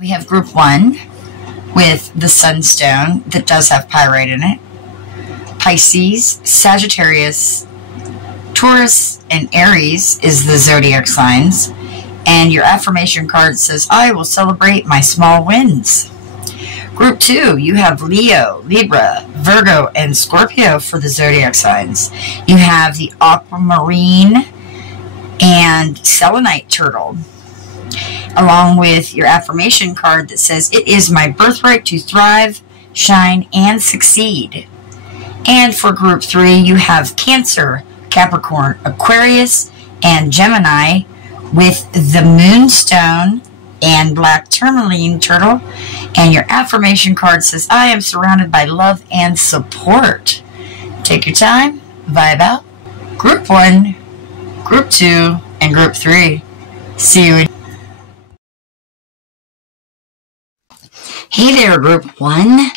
We have group 1 with the Sunstone that does have pyrite in it. Pisces, Sagittarius, Taurus, and Aries is the Zodiac Signs. And your affirmation card says, I will celebrate my small wins. Group 2, you have Leo, Libra, Virgo, and Scorpio for the Zodiac Signs. You have the Aquamarine and Selenite Turtle, along with your affirmation card that says, it is my birthright to thrive, shine, and succeed. And for group 3, you have Cancer, Capricorn, Aquarius, and Gemini with the Moonstone and Black Tourmaline Turtle. And your affirmation card says, I am surrounded by love and support. Take your time, vibe out. Group 1, Group 2, and Group 3. See you in. Hey there, Group 1.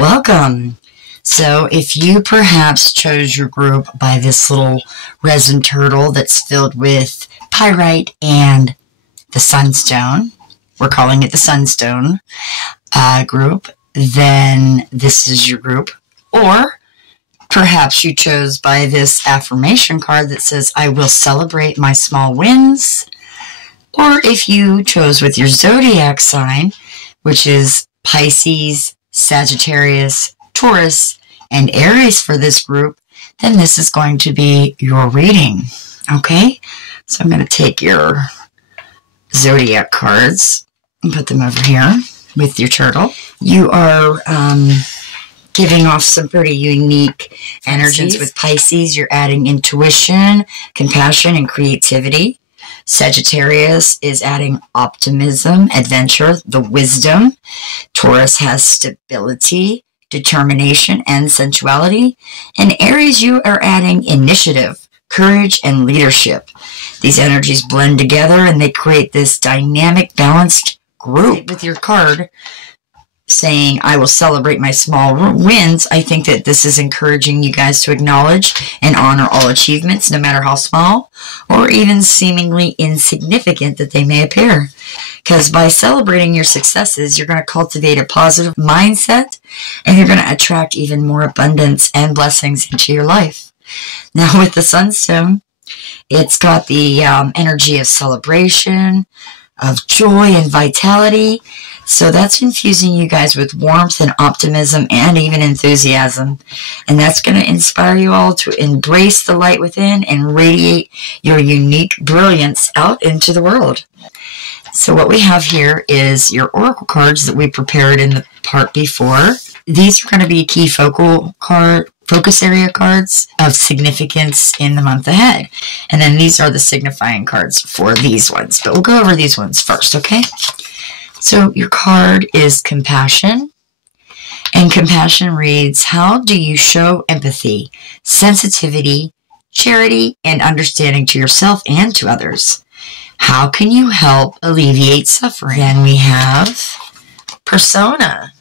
Welcome. So if you perhaps chose your group by this little resin turtle that's filled with pyrite and the Sunstone, we're calling it the Sunstone group, then this is your group. Or perhaps you chose by this affirmation card that says, I will celebrate my small wins. Or if you chose with your zodiac sign, which is Pisces, Sagittarius, Taurus, and Aries for this group, then this is going to be your reading. Okay? So I'm going to take your zodiac cards and put them over here with your turtle. You are giving off some pretty unique energies. With Pisces, you're adding intuition, compassion, and creativity. Sagittarius is adding optimism, adventure, the wisdom. Taurus has stability, determination, and sensuality. And Aries, you are adding initiative, courage, and leadership. These energies blend together and they create this dynamic, balanced group. With your card saying, I will celebrate my small wins, I think that this is encouraging you guys to acknowledge and honor all achievements, no matter how small or even seemingly insignificant that they may appear. Because by celebrating your successes, you're going to cultivate a positive mindset and you're going to attract even more abundance and blessings into your life. Now with the Sunstone, it's got the energy of celebration, of joy and vitality. So that's infusing you guys with warmth and optimism and even enthusiasm. And that's going to inspire you all to embrace the light within and radiate your unique brilliance out into the world. So what we have here is your oracle cards that we prepared in the part before. These are going to be key focus area cards of significance in the month ahead. And then these are the signifying cards for these ones. But we'll go over these ones first, okay? So your card is compassion. And compassion reads, how do you show empathy, sensitivity, charity, and understanding to yourself and to others? How can you help alleviate suffering? Then we have persona.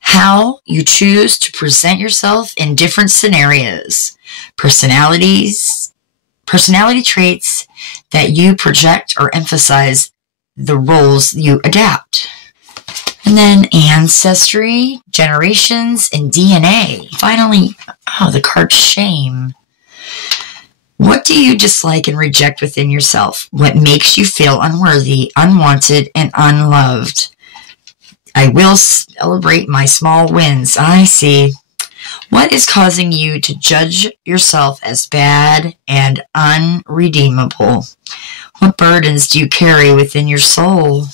How you choose to present yourself in different scenarios. Personality traits that you project or emphasize the roles you adapt. And then ancestry, generations, and DNA. Finally, the card shame. What do you dislike and reject within yourself? What makes you feel unworthy, unwanted, and unloved? I will celebrate my small wins. I see. What is causing you to judge yourself as bad and unredeemable? What burdens do you carry within your soul?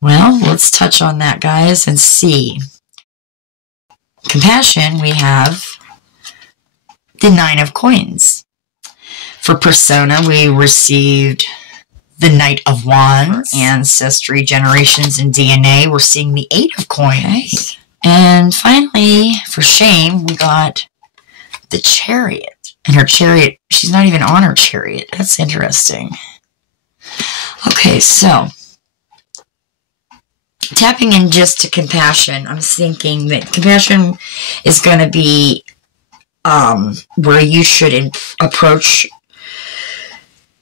Well, let's touch on that, guys, and see. Compassion, we have the 9 of coins. For persona, we received the Knight of Wands. Ancestry, generations, and DNA, we're seeing the 8 of coins. Okay. And finally, for shame, we got the Chariot. And her chariot, she's not even on her chariot. That's interesting. Okay, so tapping in just to compassion, I'm thinking that compassion is going to be where you should approach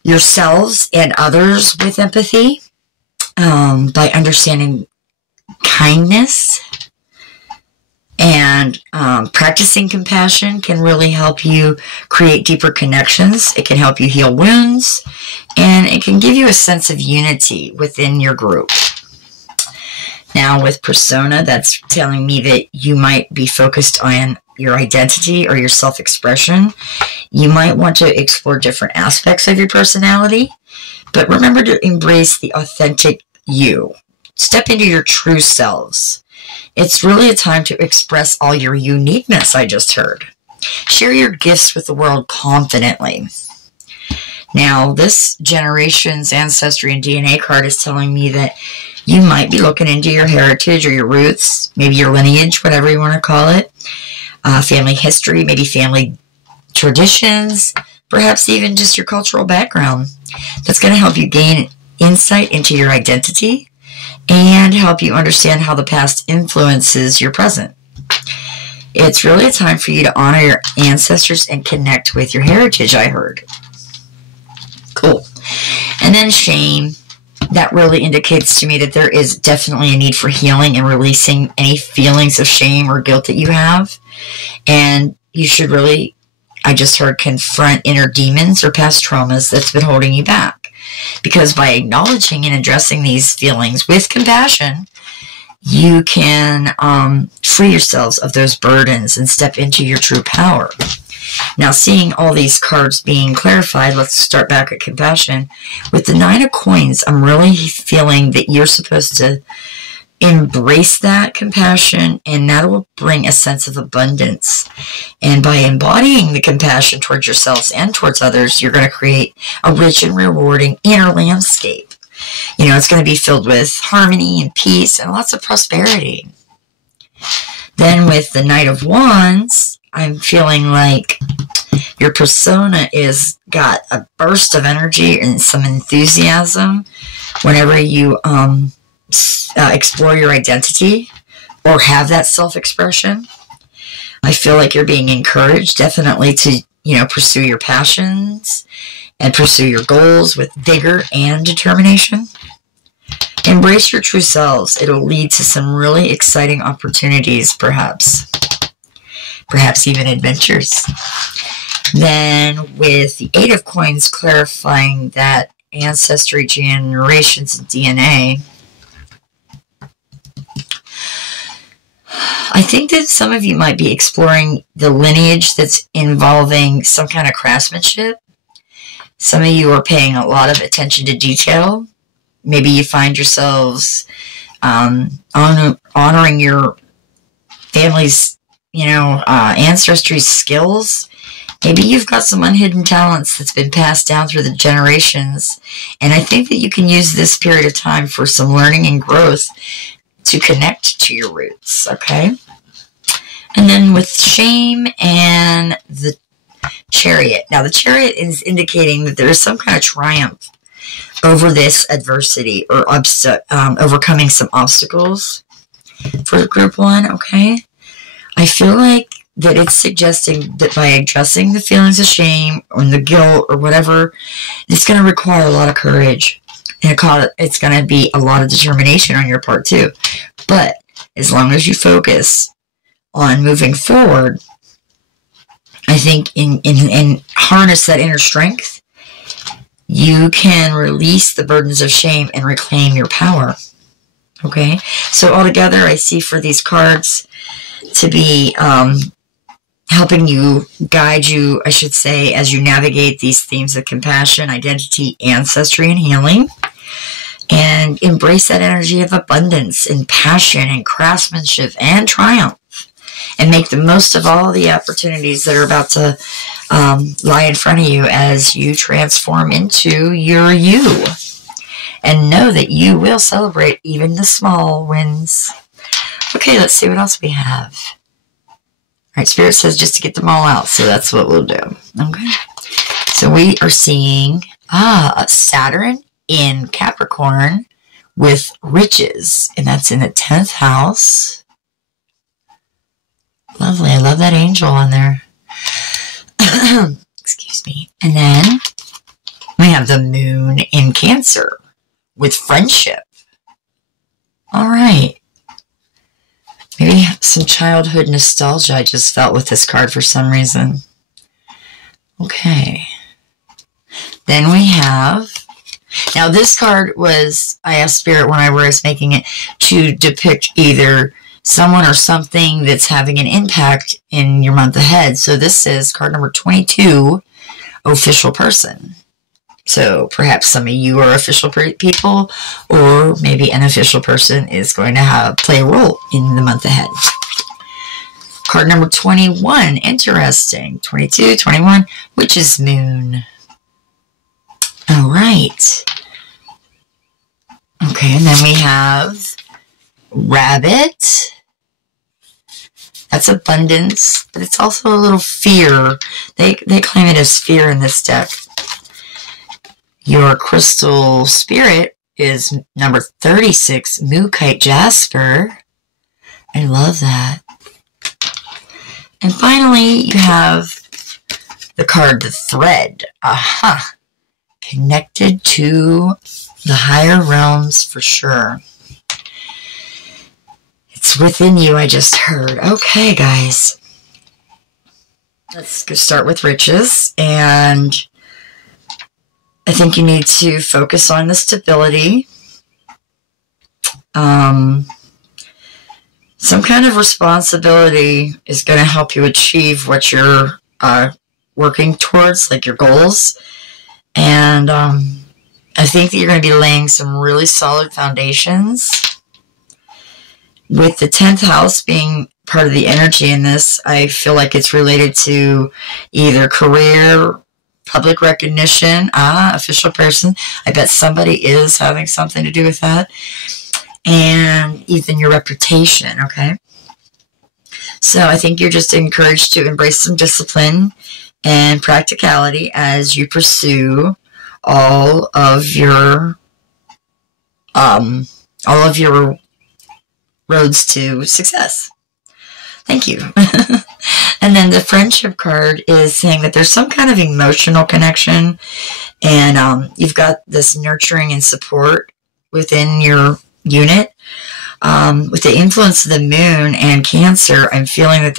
yourselves and others with empathy. by understanding kindness and practicing compassion can really help you create deeper connections. It can help you heal wounds, and it can give you a sense of unity within your group. Now with persona, that's telling me that you might be focused on your identity or your self-expression. You might want to explore different aspects of your personality, but remember to embrace the authentic you. Step into your true selves. It's really a time to express all your uniqueness, I just heard. Share your gifts with the world confidently. Now, this generation's ancestry and DNA card is telling me that you might be looking into your heritage or your roots, maybe your lineage, whatever you want to call it, family history, maybe family traditions, perhaps even just your cultural background. That's going to help you gain insight into your identity and help you understand how the past influences your present. It's really a time for you to honor your ancestors and connect with your heritage, I heard. Cool. And then shame. That really indicates to me that there is definitely a need for healing and releasing any feelings of shame or guilt that you have. And you should really, I just heard, confront inner demons or past traumas that's been holding you back. Because by acknowledging and addressing these feelings with compassion, you can free yourselves of those burdens and step into your true power. Now, seeing all these cards being clarified, let's start back at compassion. With the Nine of Coins, I'm really feeling that you're supposed to embrace that compassion, and that will bring a sense of abundance. And by embodying the compassion towards yourselves and towards others, you're going to create a rich and rewarding inner landscape. You know, it's going to be filled with harmony and peace and lots of prosperity. Then with the Knight of Wands, I'm feeling like your persona is got a burst of energy and some enthusiasm whenever you explore your identity or have that self-expression. I feel like you're being encouraged definitely to, pursue your passions and pursue your goals with vigor and determination. Embrace your true selves. It'll lead to some really exciting opportunities, perhaps even adventures. Then with the Eight of Coins clarifying that ancestry, generations, and DNA, I think that some of you might be exploring the lineage that's involving some kind of craftsmanship. Some of you are paying a lot of attention to detail. Maybe you find yourselves honoring your family's ancestry skills. Maybe you've got some unhidden talents that's been passed down through the generations. And I think that you can use this period of time for some learning and growth to connect to your roots, okay? And then with shame and the Chariot. Now, the Chariot is indicating that there is some kind of triumph over this adversity or overcoming some obstacles for group one, okay? I feel like that it's suggesting that by addressing the feelings of shame or the guilt or whatever, it's going to require a lot of courage. And it's going to be a lot of determination on your part too. But as long as you focus on moving forward, I think and harness that inner strength, you can release the burdens of shame and reclaim your power. Okay? So altogether, I see for these cards to be helping you, guide you, I should say, as you navigate these themes of compassion, identity, ancestry, and healing. And embrace that energy of abundance and passion and craftsmanship and triumph. And make the most of all the opportunities that are about to lie in front of you as you transform into your you. And know that you will celebrate even the small wins. Okay, let's see what else we have. All right, Spirit says just to get them all out, so that's what we'll do. Okay. So we are seeing Saturn in Capricorn with riches, and that's in the 10th house. Lovely. I love that angel on there. Excuse me. And then we have the moon in Cancer with friendship. All right. Maybe some childhood nostalgia I just felt with this card for some reason. Okay. Then we have... Now, this card was... I asked Spirit when I was making it to depict either someone or something that's having an impact in your month ahead. So this is card number 22, official person. So perhaps some of you are official people, or maybe an official person is going to play a role in the month ahead. Card number 21, interesting. 22, 21, Witch's Moon. All right. Okay, and then we have Rabbit. That's abundance, but it's also a little fear. They claim it as fear in this deck. Your crystal spirit is number 36, Mookite Jasper. I love that. And finally, you have the card, the Thread. Aha. Connected to the higher realms for sure. It's within you, I just heard. Okay, guys. Let's go start with riches. And I think you need to focus on the stability. Some kind of responsibility is going to help you achieve what you're working towards, like your goals. And I think that you're going to be laying some really solid foundations. With the 10th house being part of the energy in this, I feel like it's related to either career, public recognition, official person. I bet somebody is having something to do with that. And even your reputation, okay? So I think you're just encouraged to embrace some discipline and practicality as you pursue all of your roads to success. Thank you. And then the friendship card is saying that there's some kind of emotional connection, and you've got this nurturing and support within your unit. With the influence of the moon and Cancer, I'm feeling that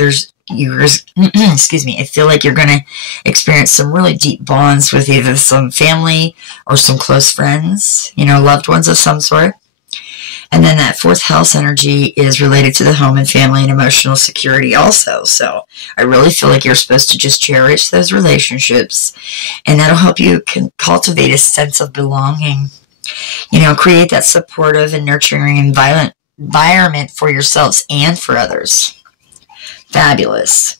excuse me, I feel like you're going to experience some really deep bonds with either some family or some close friends, loved ones of some sort. And then that 4th house energy is related to the home and family and emotional security also. So I really feel like you're supposed to just cherish those relationships, and that'll help you cultivate a sense of belonging. Create that supportive and nurturing environment for yourselves and for others. Fabulous.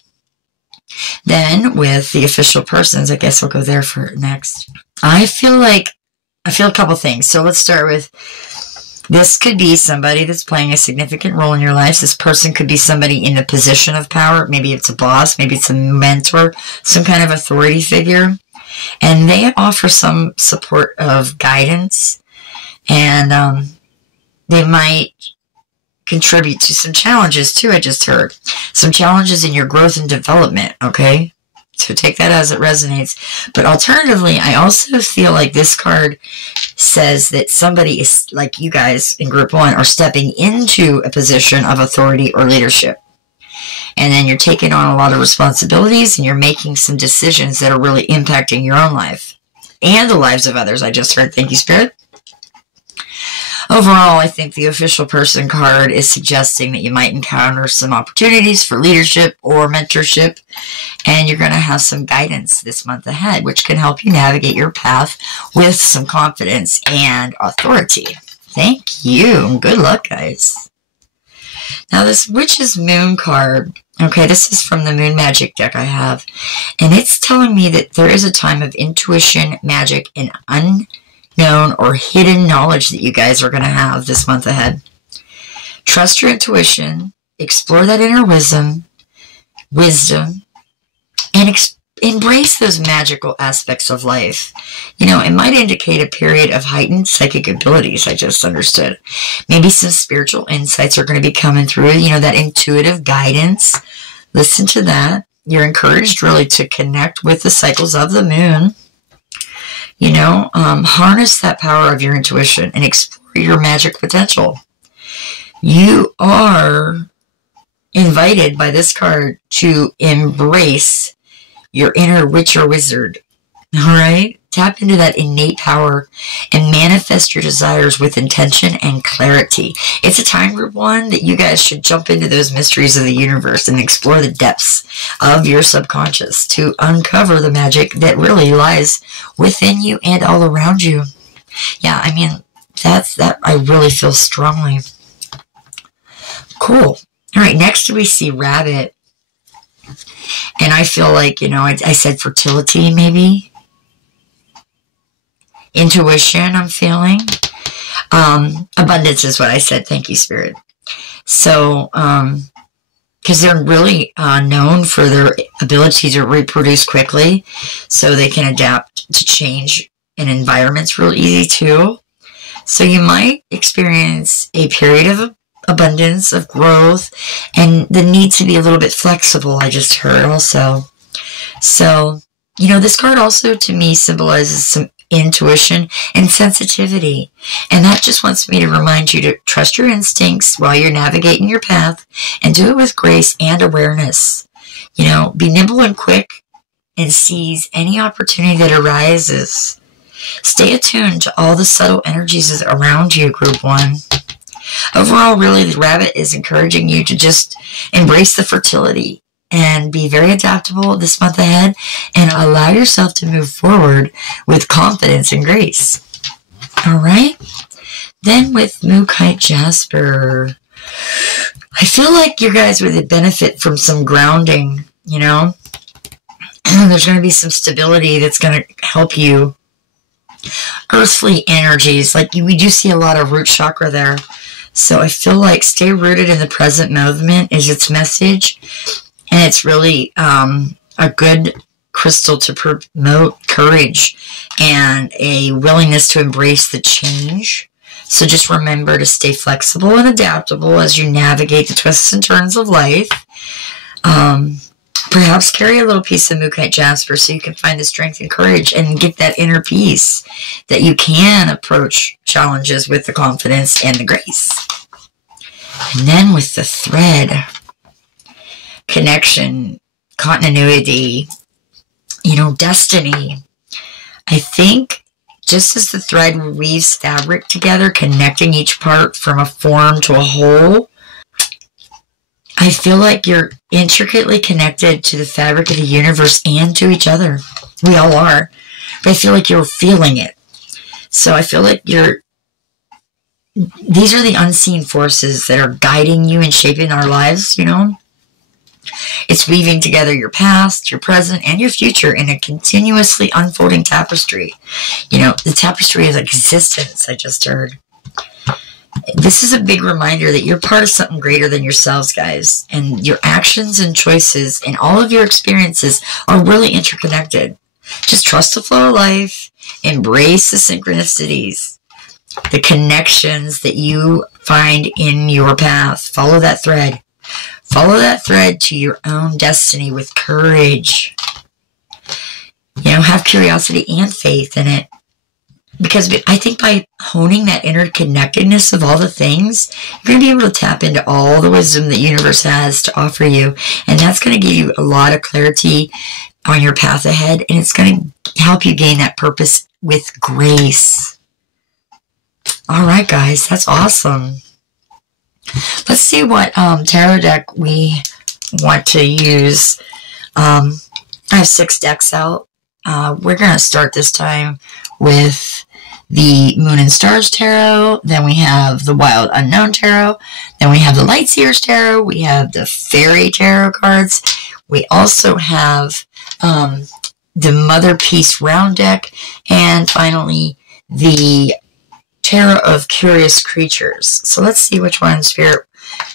Then with the official persons, I guess we'll go there for next. I feel a couple things. So let's start with, this could be somebody that's playing a significant role in your life. This person could be somebody in a position of power. Maybe it's a boss. Maybe it's a mentor, some kind of authority figure. And they offer some support of guidance. And they might contribute to some challenges too, I just heard. Some challenges in your growth and development, okay? So take that as it resonates. But alternatively, I also feel like this card says that somebody is, like you guys in group 1, are stepping into a position of authority or leadership. And then you're taking on a lot of responsibilities, and you're making some decisions that are really impacting your own life and the lives of others. I just heard. Thank you, Spirit. Overall, I think the official person card is suggesting that you might encounter some opportunities for leadership or mentorship, and you're going to have some guidance this month ahead, which can help you navigate your path with some confidence and authority. Thank you. Good luck, guys. Now, this Witch's Moon card, okay, this is from the Moon Magic deck I have, and it's telling me that there is a time of intuition, magic, and unknown or hidden knowledge that you guys are going to have this month ahead. Trust your intuition, explore that inner wisdom, and embrace those magical aspects of life. It might indicate a period of heightened psychic abilities, I just understood. Maybe some spiritual insights are going to be coming through, that intuitive guidance. Listen to that. You're encouraged really to connect with the cycles of the moon. Harness that power of your intuition and explore your magic potential. You are invited by this card to embrace your inner witch or wizard. All right? Tap into that innate power and manifest your desires with intention and clarity. It's a time, group one, that you guys should jump into those mysteries of the universe and explore the depths of your subconscious to uncover the magic that really lies within you and all around you. Yeah, I mean, that I really feel strongly. Cool. All right, next we see rabbit. And I feel like, you know, I said fertility maybe. Intuition, I'm feeling. Abundance is what I said. Thank you, Spirit. So, because they're really known for their ability to reproduce quickly, so they can adapt to change in environments real easy too. So you might experience a period of abundance, of growth, and the need to be a little bit flexible, I just heard also. So, you know, this card also to me symbolizes some intuition and sensitivity, and that just wants me to remind you to trust your instincts while you're navigating your path, and do it with grace and awareness. You know, be nimble and quick and seize any opportunity that arises. Stay attuned to all the subtle energies around you, group one. Overall, really, the rabbit is encouraging you to just embrace the fertility and be very adaptable this month ahead, and allow yourself to move forward with confidence and grace. All right? Then with Mookaite Jasper, I feel like you guys would benefit from some grounding, you know? There's going to be some stability that's going to help you. Earthly energies, like we do see a lot of root chakra there. So I feel like stay rooted in the present moment is its message. And it's really a good crystal to promote courage and a willingness to embrace the change. So just remember to stay flexible and adaptable as you navigate the twists and turns of life. Perhaps carry a little piece of Mookaite Jasper so you can find the strength and courage and get that inner peace that you can approach challenges with the confidence and the grace. And then with the thread, connection, continuity, you know, destiny. I think just as the thread weaves fabric together, connecting each part from a form to a whole, I feel like you're intricately connected to the fabric of the universe and to each other. We all are. But I feel like you're feeling it. So I feel like these are the unseen forces that are guiding you and shaping our lives, you know. It's weaving together your past, your present, and your future in a continuously unfolding tapestry. You know, the tapestry of existence, I just heard. This is a big reminder that you're part of something greater than yourselves, guys. And your actions and choices and all of your experiences are really interconnected. Just trust the flow of life. Embrace the synchronicities, the connections that you find in your path. Follow that thread. Follow that thread to your own destiny with courage. You know, have curiosity and faith in it. Because I think by honing that interconnectedness of all the things, you're going to be able to tap into all the wisdom the universe has to offer you. And that's going to give you a lot of clarity on your path ahead. And it's going to help you gain that purpose with grace. All right, guys, that's awesome. Let's see what tarot deck we want to use. I have 6 decks out. We're going to start this time with the Moon and Stars Tarot. Then we have the Wild Unknown Tarot. Then we have the Light Seers Tarot. We have the Fairy Tarot cards. We also have the Mother Peace Round deck. And finally, the Tarot of Curious Creatures. So let's see which one Spirit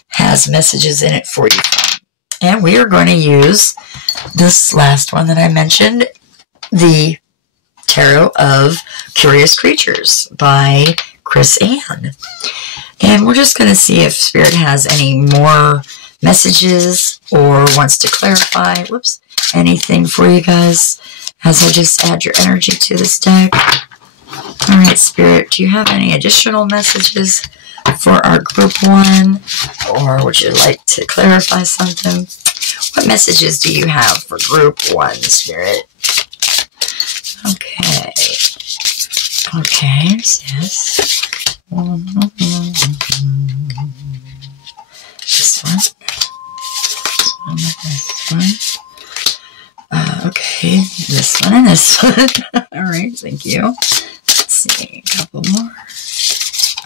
has messages in it for you. And we are going to use this last one that I mentioned, the Tarot of Curious Creatures by Chris Ann. And we're just going to see if Spirit has any more messages or wants to clarify, anything for you guys as I just add your energy to this deck. All right, Spirit, do you have any additional messages for our group 1? Or would you like to clarify something? What messages do you have for group 1, Spirit? Okay. Okay, yes. This one. This one. Okay, this one and this one. Alright, thank you. Let's see, a couple more.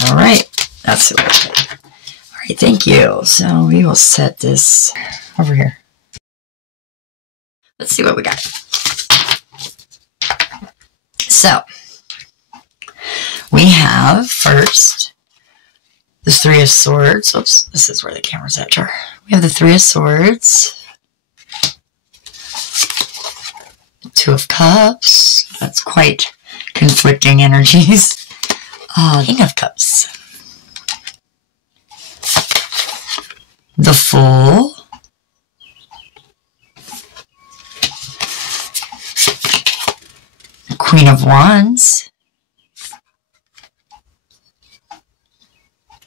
Alright, that's it. Alright, thank you. So we will set this over here. Let's see what we got. So, we have first the 3 of Swords. Oops, this is where the camera's at. We have the 3 of Swords. 2 of Cups. That's quite conflicting energies. King of Cups. The Fool. Queen of Wands.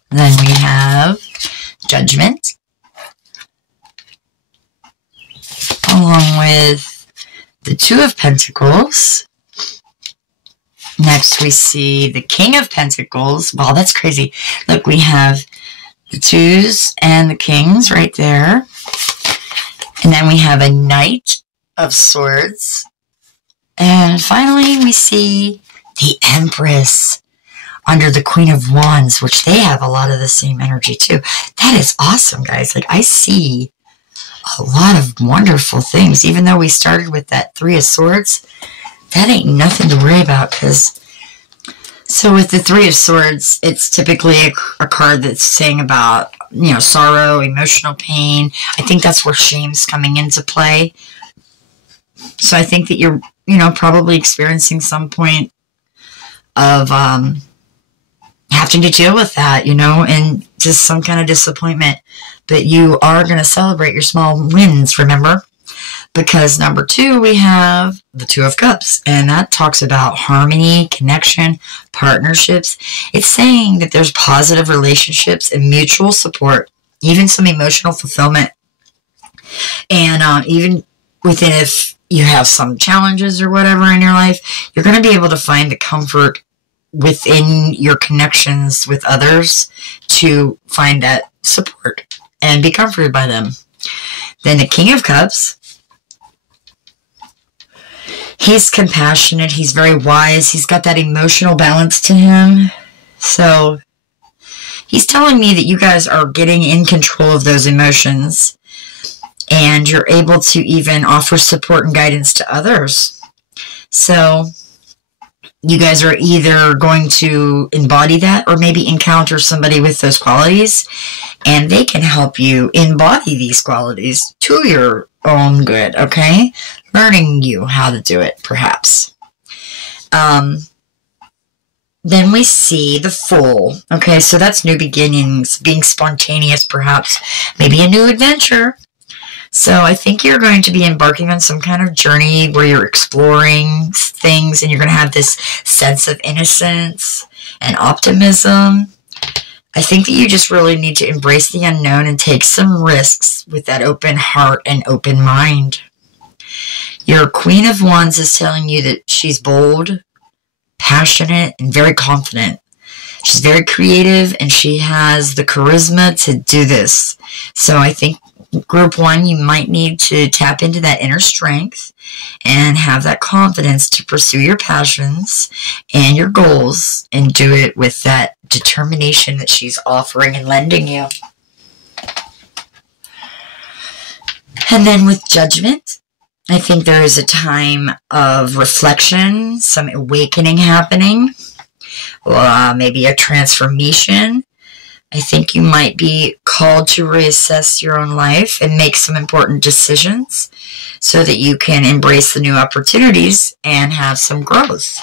Then we have Judgment. Along with the 2 of Pentacles. Next we see the King of Pentacles. Wow, that's crazy. Look, we have the 2s and the Kings right there. And then we have a Knight of Swords. And finally, we see the Empress under the Queen of Wands, which they have a lot of the same energy too. That is awesome, guys. Like, I see a lot of wonderful things. Even though we started with that 3 of Swords, that ain't nothing to worry about. So with the 3 of Swords, it's typically a card that's saying about, you know, sorrow, emotional pain. I think that's where shame's coming into play. So I think that you're, you know, probably experiencing some point of having to deal with that, you know, and just some kind of disappointment. But you are going to celebrate your small wins, remember? Because number 2, we have the 2 of Cups, and that talks about harmony, connection, partnerships. It's saying that there's positive relationships and mutual support, even some emotional fulfillment. And even within, if you have some challenges or whatever in your life, you're going to be able to find the comfort within your connections with others to find that support and be comforted by them. Then the King of Cups, he's compassionate, he's very wise, he's got that emotional balance to him. So he's telling me that you guys are getting in control of those emotions, and you're able to even offer support and guidance to others. So you guys are either going to embody that or maybe encounter somebody with those qualities, and they can help you embody these qualities to your own good, okay? Learning you how to do it, perhaps. Then we see the Fool. Okay, so that's new beginnings, being spontaneous, perhaps, maybe a new adventure. So I think you're going to be embarking on some kind of journey where you're exploring things, and you're going to have this sense of innocence and optimism. I think that you just really need to embrace the unknown and take some risks with that open heart and open mind. Your Queen of Wands is telling you that she's bold, passionate, and very confident. She's very creative, and she has the charisma to do this. So I think Group 1, you might need to tap into that inner strength and have that confidence to pursue your passions and your goals, and do it with that determination that she's offering and lending you. And then with Judgment, I think there is a time of reflection, some awakening happening, or maybe a transformation. I think you might be called to reassess your own life and make some important decisions so that you can embrace the new opportunities and have some growth.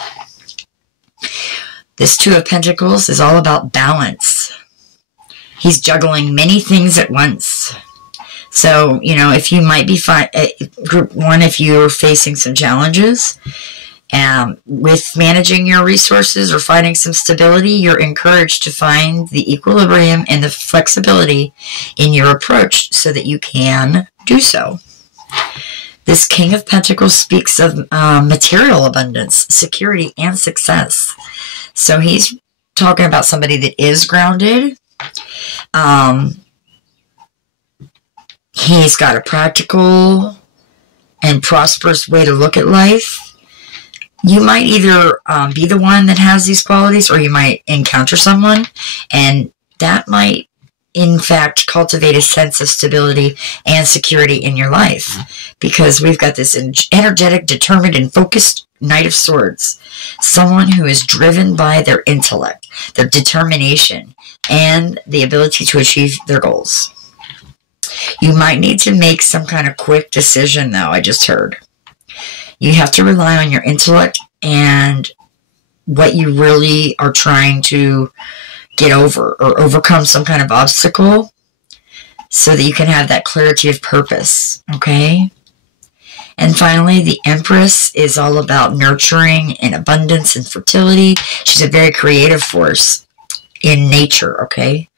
This 2 of Pentacles is all about balance. He's juggling many things at once. So, you know, if you might be Group 1, if you're facing some challenges, With managing your resources or finding some stability, you're encouraged to find the equilibrium and the flexibility in your approach so that you can do so. This King of Pentacles speaks of material abundance, security, and success. So he's talking about somebody that is grounded. He's got a practical and prosperous way to look at life. You might either be the one that has these qualities, or you might encounter someone, and that might, in fact, cultivate a sense of stability and security in your life, because we've got this energetic, determined, and focused Knight of Swords. Someone who is driven by their intellect, their determination, and the ability to achieve their goals. You might need to make some kind of quick decision, though, I just heard. You have to rely on your intellect and what you really are trying to get over or overcome some kind of obstacle so that you can have that clarity of purpose, okay? And finally, the Empress is all about nurturing and abundance and fertility. She's a very creative force in nature, okay?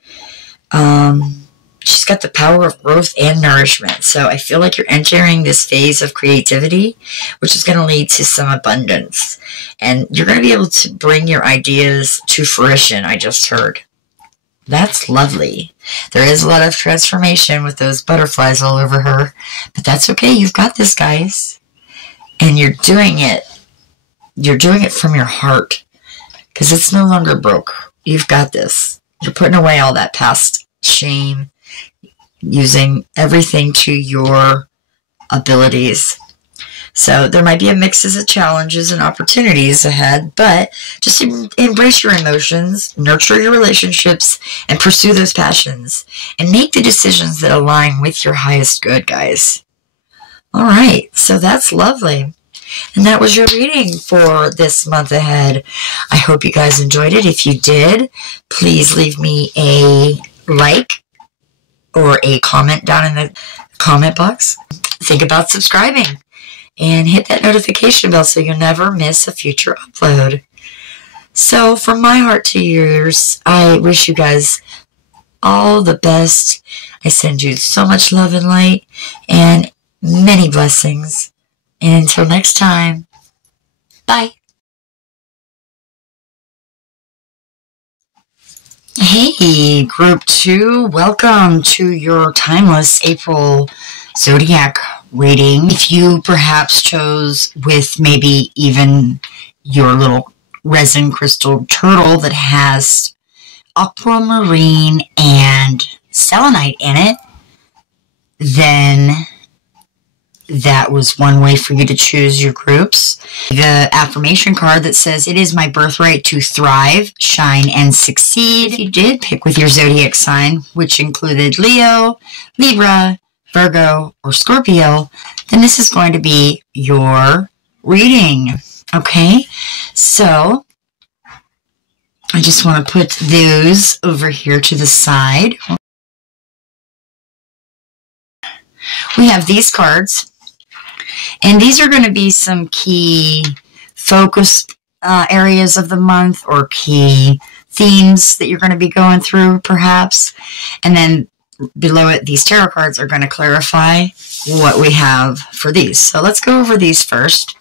She's got the power of growth and nourishment. So I feel like you're entering this phase of creativity, which is going to lead to some abundance. And you're going to be able to bring your ideas to fruition, I just heard. That's lovely. There is a lot of transformation with those butterflies all over her. But that's okay. You've got this, guys. And you're doing it. You're doing it from your heart. Because it's no longer broke. You've got this. You're putting away all that past shame, using everything to your abilities. So there might be a mix of challenges and opportunities ahead, but just embrace your emotions, nurture your relationships, and pursue those passions, and make the decisions that align with your highest good, guys. All right, so that's lovely. And that was your reading for this month ahead. I hope you guys enjoyed it. If you did, please leave me a like or a comment down in the comment box. Think about subscribing and hit that notification bell so you'll never miss a future upload. So from my heart to yours, I wish you guys all the best. I send you so much love and light and many blessings. And until next time, bye. Hey, Group 2, welcome to your timeless April Zodiac reading. If you perhaps chose with maybe even your little resin crystal turtle that has aquamarine and selenite in it, then that was one way for you to choose your groups. The affirmation card that says, "It is my birthright to thrive, shine, and succeed." If you did pick with your zodiac sign, which included Leo, Libra, Virgo, or Scorpio, then this is going to be your reading. Okay, so I just want to put those over here to the side. We have these cards. And these are going to be some key focus areas of the month, or key themes that you're going to be going through, perhaps. And then below it, these tarot cards are going to clarify what we have for these. So let's go over these first.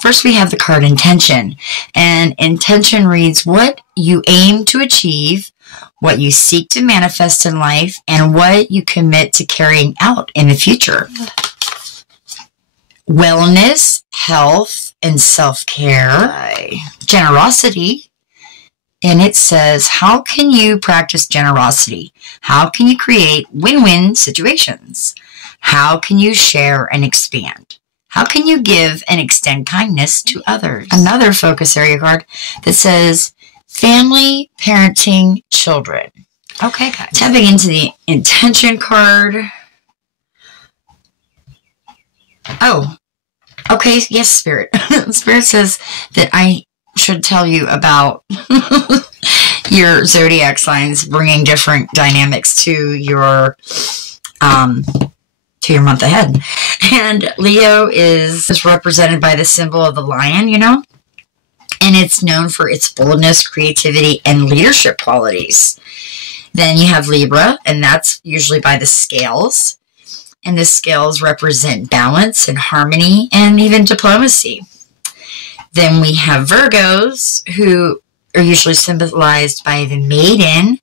First, we have the card Intention. And Intention reads, what you aim to achieve, what you seek to manifest in life, and what you commit to carrying out in the future. Wellness, health, and self-care. Generosity. And it says, how can you practice generosity? How can you create win-win situations? How can you share and expand? How can you give and extend kindness to others? Another focus area card that says, family, parenting, children. Okay, guys. Tapping into the Intention card. Oh, okay, yes, Spirit. Spirit says that I should tell you about your zodiac signs bringing different dynamics to your month ahead. And Leo is represented by the symbol of the lion, you know? And it's known for its boldness, creativity, and leadership qualities. Then you have Libra, and that's usually by the scales. And the scales represent balance and harmony and even diplomacy. Then we have Virgos, who are usually symbolized by the maiden,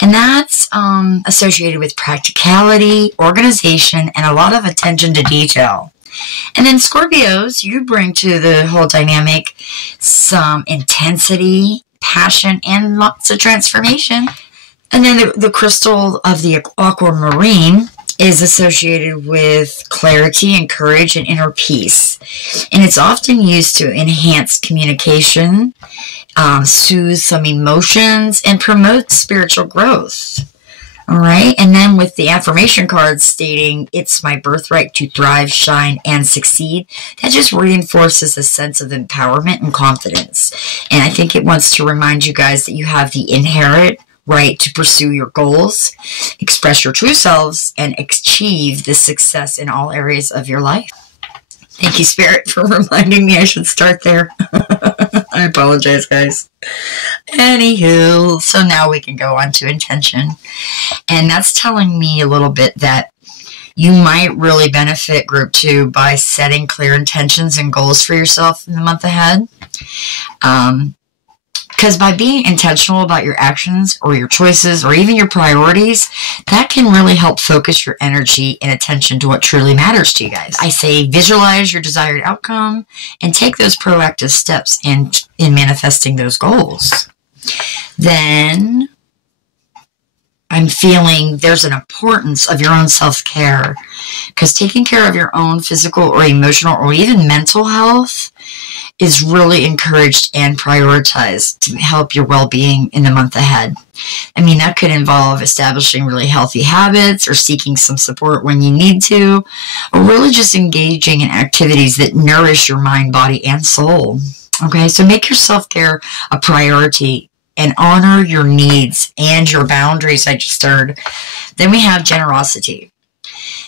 and that's associated with practicality, organization, and a lot of attention to detail. And then Scorpios, you bring to the whole dynamic some intensity, passion, and lots of transformation. And then the crystal of the aquamarine is associated with clarity and courage and inner peace. And it's often used to enhance communication, soothe some emotions, and promote spiritual growth. All right. And then with the affirmation card stating, "It's my birthright to thrive, shine, and succeed," that just reinforces a sense of empowerment and confidence. And I think it wants to remind you guys that you have the inherent right to pursue your goals, express your true selves, and achieve the success in all areas of your life. Thank you, Spirit, for reminding me I should start there. I apologize, guys. Anywho, so now we can go on to intention. And that's telling me a little bit that you might really benefit Group 2 by setting clear intentions and goals for yourself in the month ahead. Because by being intentional about your actions or your choices or even your priorities, that can really help focus your energy and attention to what truly matters to you guys. I say visualize your desired outcome and take those proactive steps in manifesting those goals. Then I'm feeling there's an importance of your own self-care, because taking care of your own physical or emotional or even mental health is really encouraged and prioritized to help your well-being in the month ahead. I mean, that could involve establishing really healthy habits or seeking some support when you need to, or really just engaging in activities that nourish your mind, body, and soul. Okay, so make your self-care a priority and honor your needs and your boundaries, I just heard. Then we have generosity.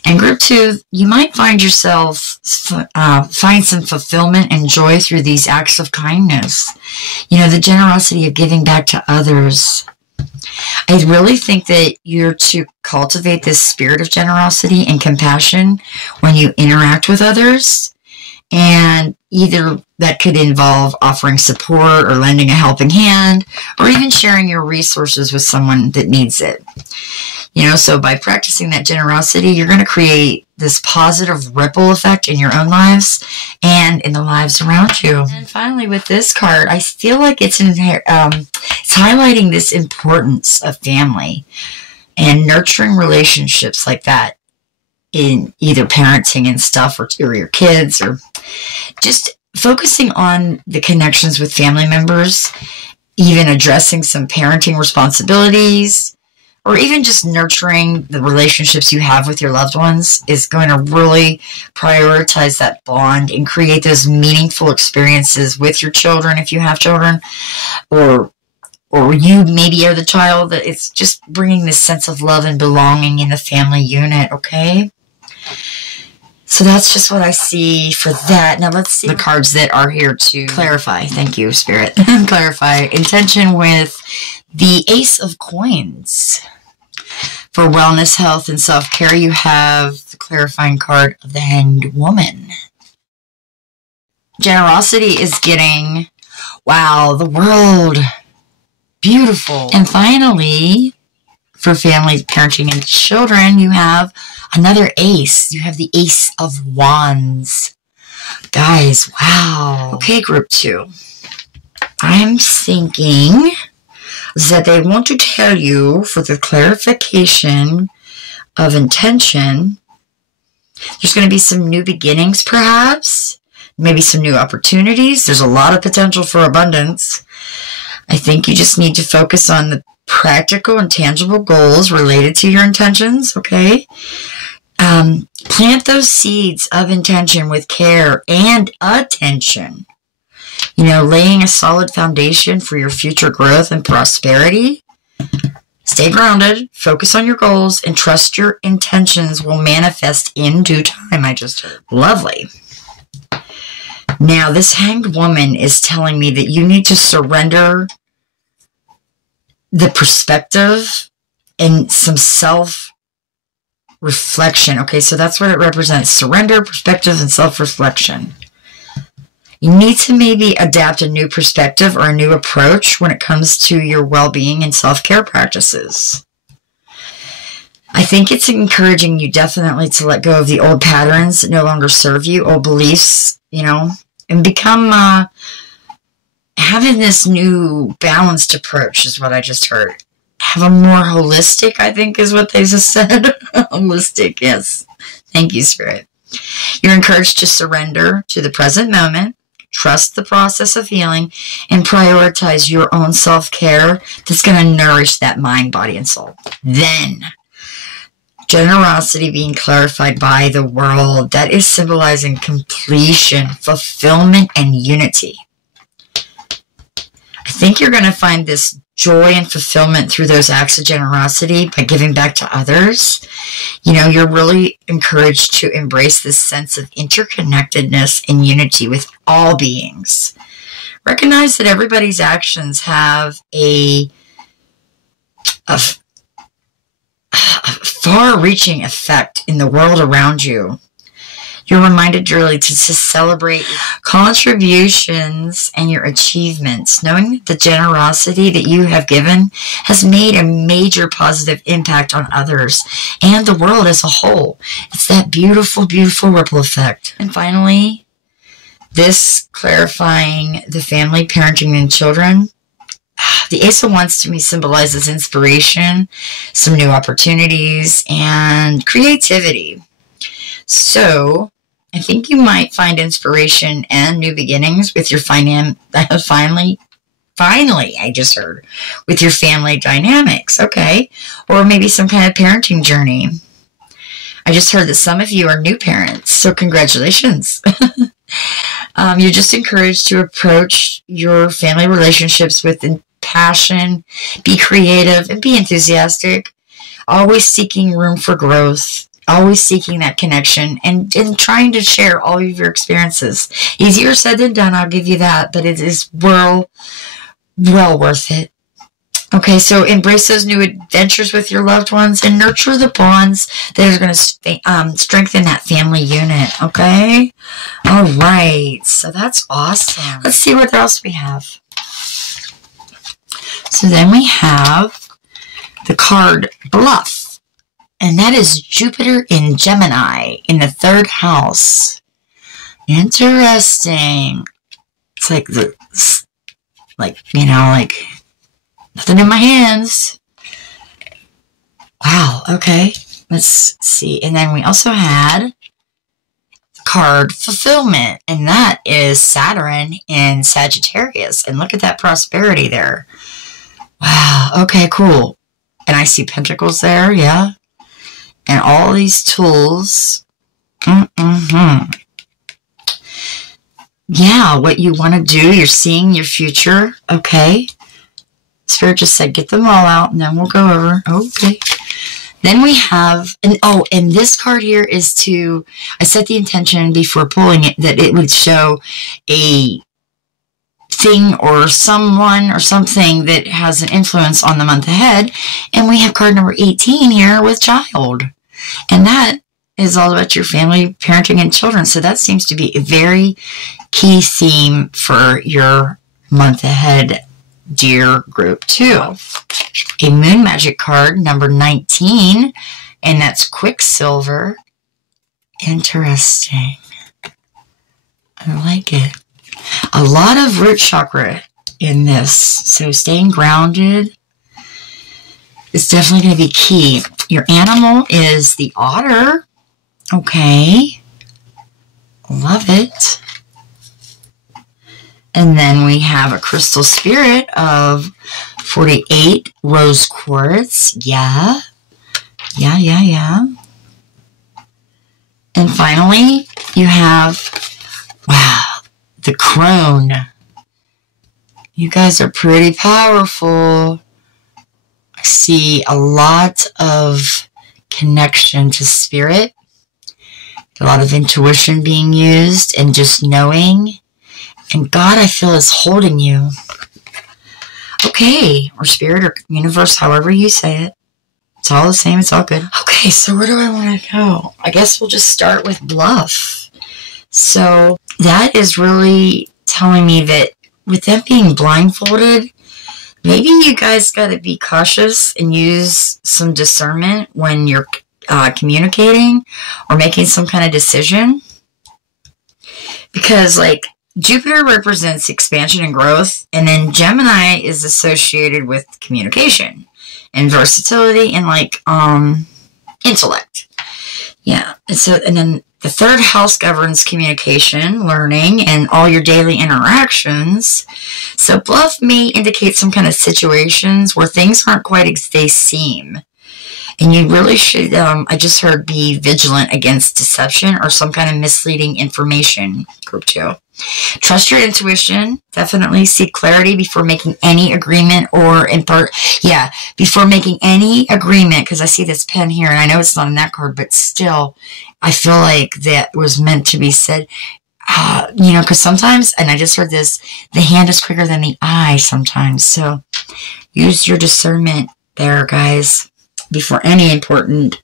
And Group 2, you might find yourself, find some fulfillment and joy through these acts of kindness. You know, the generosity of giving back to others. I really think that you're to cultivate this spirit of generosity and compassion when you interact with others. And either that could involve offering support or lending a helping hand, or even sharing your resources with someone that needs it. You know, so by practicing that generosity, you're going to create this positive ripple effect in your own lives and in the lives around you. And finally, with this card, I feel like it's highlighting this importance of family and nurturing relationships like that in either parenting and stuff, or your kids, or just focusing on the connections with family members, even addressing some parenting responsibilities, or even just nurturing the relationships you have with your loved ones is going to really prioritize that bond and create those meaningful experiences with your children if you have children, or you maybe are the child, that it's just bringing this sense of love and belonging in the family unit, okay? So that's just what I see for that. Now let's see the cards that are here to clarify. Thank you, Spirit. Clarify intention with the Ace of Coins. For wellness, health, and self-care, you have the clarifying card of the Hanged Woman. Generosity is getting, wow, the world, beautiful. And finally, for family, parenting, and children, you have another ace. You have the Ace of Wands. Guys, wow. Okay, Group 2. I'm thinking that they want to tell you, for the clarification of intention, there's going to be some new beginnings, perhaps. Maybe some new opportunities. There's a lot of potential for abundance. I think you just need to focus on the practical and tangible goals related to your intentions, okay? Plant those seeds of intention with care and attention. You know, laying a solid foundation for your future growth and prosperity. Stay grounded, focus on your goals, and trust your intentions will manifest in due time, I just heard. Lovely. Now, this Hanged Woman is telling me that you need to surrender the perspective and some self-reflection. Okay, so that's what it represents. Surrender, perspective, and self-reflection. You need to maybe adapt a new perspective or a new approach when it comes to your well-being and self-care practices. I think it's encouraging you definitely to let go of the old patterns that no longer serve you, old beliefs, you know, and become having this new balanced approach is what I just heard. Have a more holistic, I think is what they just said. Holistic, yes. Thank you, Spirit. You're encouraged to surrender to the present moment. Trust the process of healing and prioritize your own self-care that's going to nourish that mind, body, and soul. Then, generosity being clarified by the world. That is symbolizing completion, fulfillment, and unity. I think you're going to find this joy and fulfillment through those acts of generosity by giving back to others. You know, you're really encouraged to embrace this sense of interconnectedness and unity with all beings. Recognize that everybody's actions have a far-reaching effect in the world around you. You're reminded really to celebrate contributions and your achievements, knowing that the generosity that you have given has made a major positive impact on others and the world as a whole. It's that beautiful, beautiful ripple effect. And finally, this clarifying the family, parenting, and children. The Ace of Wands to me symbolizes inspiration, some new opportunities, and creativity. So, I think you might find inspiration and new beginnings with your finally, I just heard, with your family dynamics, okay? Or maybe some kind of parenting journey. I just heard that some of you are new parents, so congratulations. You're just encouraged to approach your family relationships with passion, be creative, and be enthusiastic. Always seeking room for growth. Always seeking that connection and trying to share all of your experiences. Easier said than done, I'll give you that, but it is well worth it. Okay, so embrace those new adventures with your loved ones and nurture the bonds that are going to strengthen that family unit, okay? All right, so that's awesome. Let's see what else we have. So then we have the card Bluff. And that is Jupiter in Gemini in the 3rd house. Interesting. It's like nothing in my hands. Wow, okay. Let's see. And then we also had the card Fulfillment. And that is Saturn in Sagittarius. And look at that prosperity there. Wow, okay, cool. And I see Pentacles there, yeah. And all these tools. Yeah, what you want to do. You're seeing your future. Okay. Spirit just said, get them all out, and then we'll go over. Okay. Then we have, and this card here is I set the intention before pulling it that it would show a thing or someone or something that has an influence on the month ahead. And we have card number 18 here with child. And that is all about your family, parenting, and children. So that seems to be a very key theme for your month ahead, dear group 2. A Moon Magic card, number 19, and that's Quicksilver. Interesting. I like it. A lot of root chakra in this, so staying grounded is definitely going to be key. Your animal is the otter. Okay. Love it. And then we have a crystal spirit of 48 rose quartz. Yeah. Yeah. And finally, you have, wow, the crone. You guys are pretty powerful. I see a lot of connection to spirit, a lot of intuition being used, and just knowing. And God, I feel, is holding you. Okay, or spirit or universe, however you say it. It's all the same. It's all good. Okay, so where do I want to go? I guess we'll just start with bluff. So that is really telling me that with them being blindfolded, maybe you guys got to be cautious and use some discernment when you're communicating or making some kind of decision. Because, like, Jupiter represents expansion and growth, and then Gemini is associated with communication and versatility and, like, intellect. Yeah. And then the third house governs communication, learning, and all your daily interactions. So bluff may indicate some kind of situations where things aren't quite as they seem. And you really should, I just heard, be vigilant against deception or some kind of misleading information. Group 2. Trust your intuition. Definitely seek clarity before making any agreement or before making any agreement, because I see this pen here, and I know it's not in that card, but still, I feel like that was meant to be said. Because sometimes, and I just heard this, the hand is quicker than the eye sometimes. So use your discernment there, guys, before any important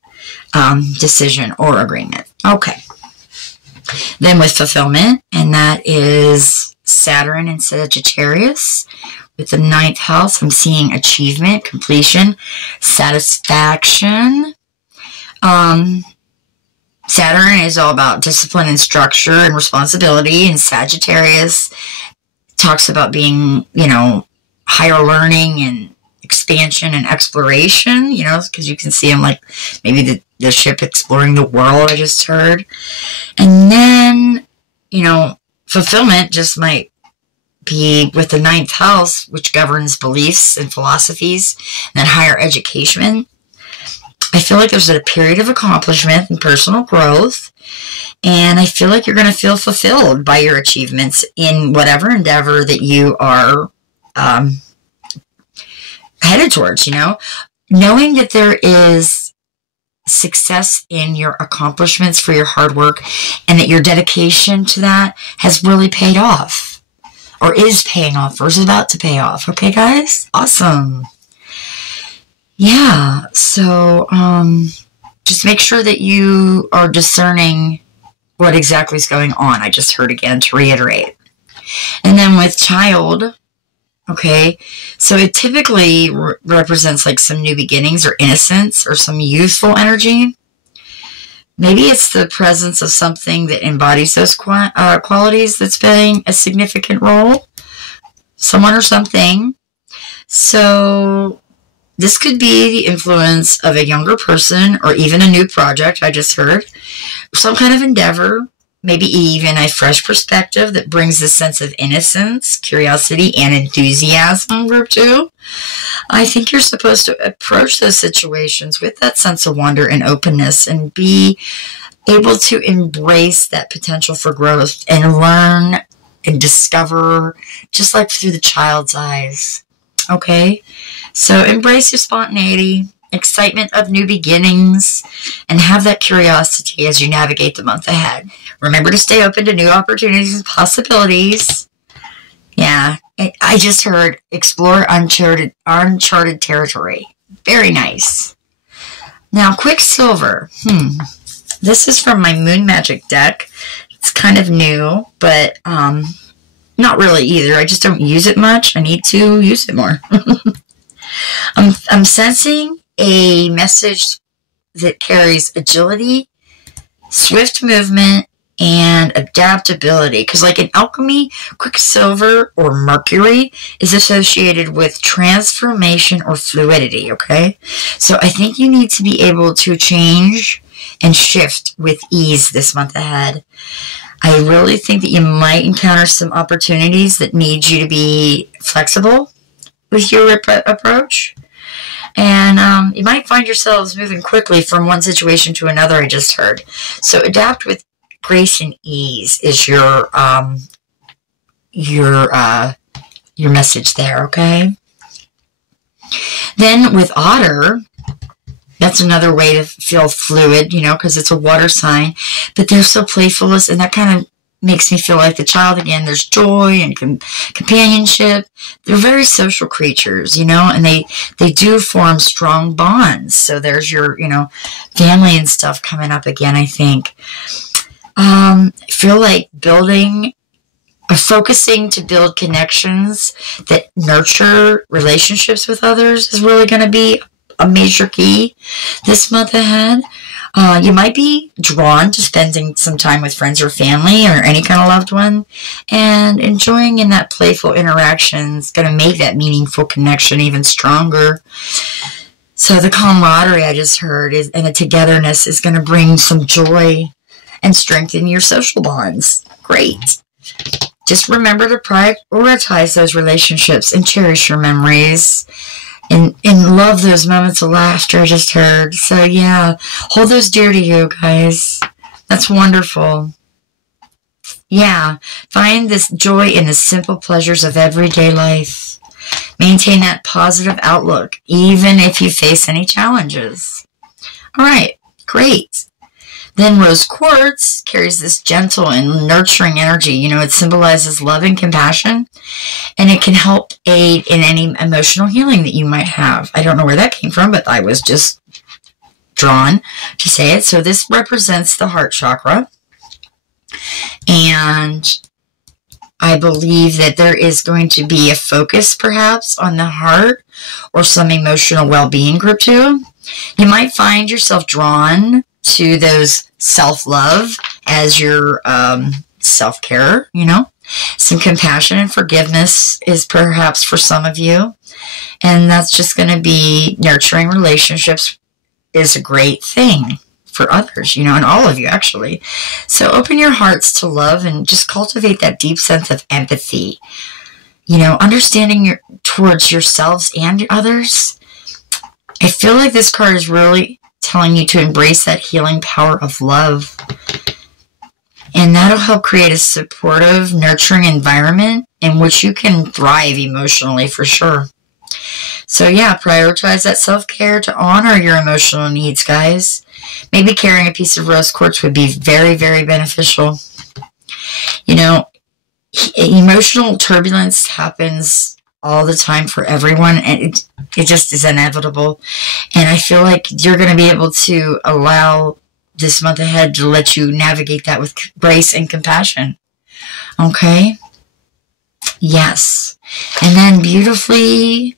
decision or agreement. Okay. Then with fulfillment, and that is Saturn and Sagittarius. With the 9th house, I'm seeing achievement, completion, satisfaction. Saturn is all about discipline and structure and responsibility, and Sagittarius talks about being, higher learning and expansion and exploration, because you can see them like maybe the ship exploring the world, I just heard. And then, fulfillment just might be with the 9th house, which governs beliefs and philosophies, and then higher education. I feel like there's a period of accomplishment and personal growth, and I feel like you're going to feel fulfilled by your achievements in whatever endeavor that you are headed towards, knowing that there is success in your accomplishments for your hard work, and that your dedication to that has really paid off, or is paying off, or is about to pay off. Okay, guys? Awesome. Yeah, so just make sure that you are discerning what exactly is going on. I just heard again to reiterate. And then with child, okay, so it typically represents like some new beginnings or innocence or some youthful energy. Maybe it's the presence of something that embodies those qualities that's playing a significant role. Someone or something. So this could be the influence of a younger person or even a new project, I just heard. Some kind of endeavor, maybe even a fresh perspective that brings a sense of innocence, curiosity, and enthusiasm, group 2. I think you're supposed to approach those situations with that sense of wonder and openness and be able to embrace that potential for growth and learn and discover just like through the child's eyes. Okay? So embrace your spontaneity, excitement of new beginnings, and have that curiosity as you navigate the month ahead. Remember to stay open to new opportunities and possibilities. Yeah, I just heard explore uncharted territory. Very nice. Now, Quicksilver. This is from my Moon Magic deck. It's kind of new, but not really either. I just don't use it much. I need to use it more. I'm sensing a message that carries agility, swift movement, and adaptability. Because like in alchemy, Quicksilver or Mercury is associated with transformation or fluidity, okay? So I think you need to be able to change and shift with ease this month ahead. I really think that you might encounter some opportunities that need you to be flexible with your approach. And you might find yourselves moving quickly from one situation to another, I just heard. So adapt with grace and ease is your message there, okay? Then with Otter, that's another way to feel fluid, you know, because it's a water sign. But they're so playful, and that kind of makes me feel like the child again. There's joy and companionship. They're very social creatures, you know, and they do form strong bonds. So there's your, you know, family and stuff coming up again, I think. I feel like focusing to build connections that nurture relationships with others is really going to be a major key this month ahead. You might be drawn to spending some time with friends or family or any kind of loved one, and enjoying in that playful interaction is going to make that meaningful connection even stronger. So the camaraderie I just heard and the togetherness is going to bring some joy and strengthen your social bonds. Great. Just remember to prioritize those relationships and cherish your memories. And love those moments of laughter I just heard. So yeah, hold those dear to you, guys. That's wonderful. Yeah, find this joy in the simple pleasures of everyday life. Maintain that positive outlook, even if you face any challenges. All right, great. Then rose quartz carries this gentle and nurturing energy. You know, it symbolizes love and compassion, and it can help aid in any emotional healing that you might have. I don't know where that came from, but I was just drawn to say it. So this represents the heart chakra, and I believe that there is going to be a focus perhaps on the heart or some emotional well-being group too. You might find yourself drawn to those self-love as your self-care, you know. Some compassion and forgiveness is perhaps for some of you. And that's just going to be nurturing relationships is a great thing for others, you know, and all of you actually. So open your hearts to love and just cultivate that deep sense of empathy. You know, understanding towards yourselves and others. I feel like this card is really telling you to embrace that healing power of love. And that'll help create a supportive, nurturing environment in which you can thrive emotionally for sure. So yeah, prioritize that self-care to honor your emotional needs, guys. Maybe carrying a piece of rose quartz would be very, very beneficial. You know, emotional turbulence happens all the time for everyone, and it just is inevitable. And I feel like you're going to be able to allow this month ahead to let you navigate that with grace and compassion. Okay? Yes. And then beautifully,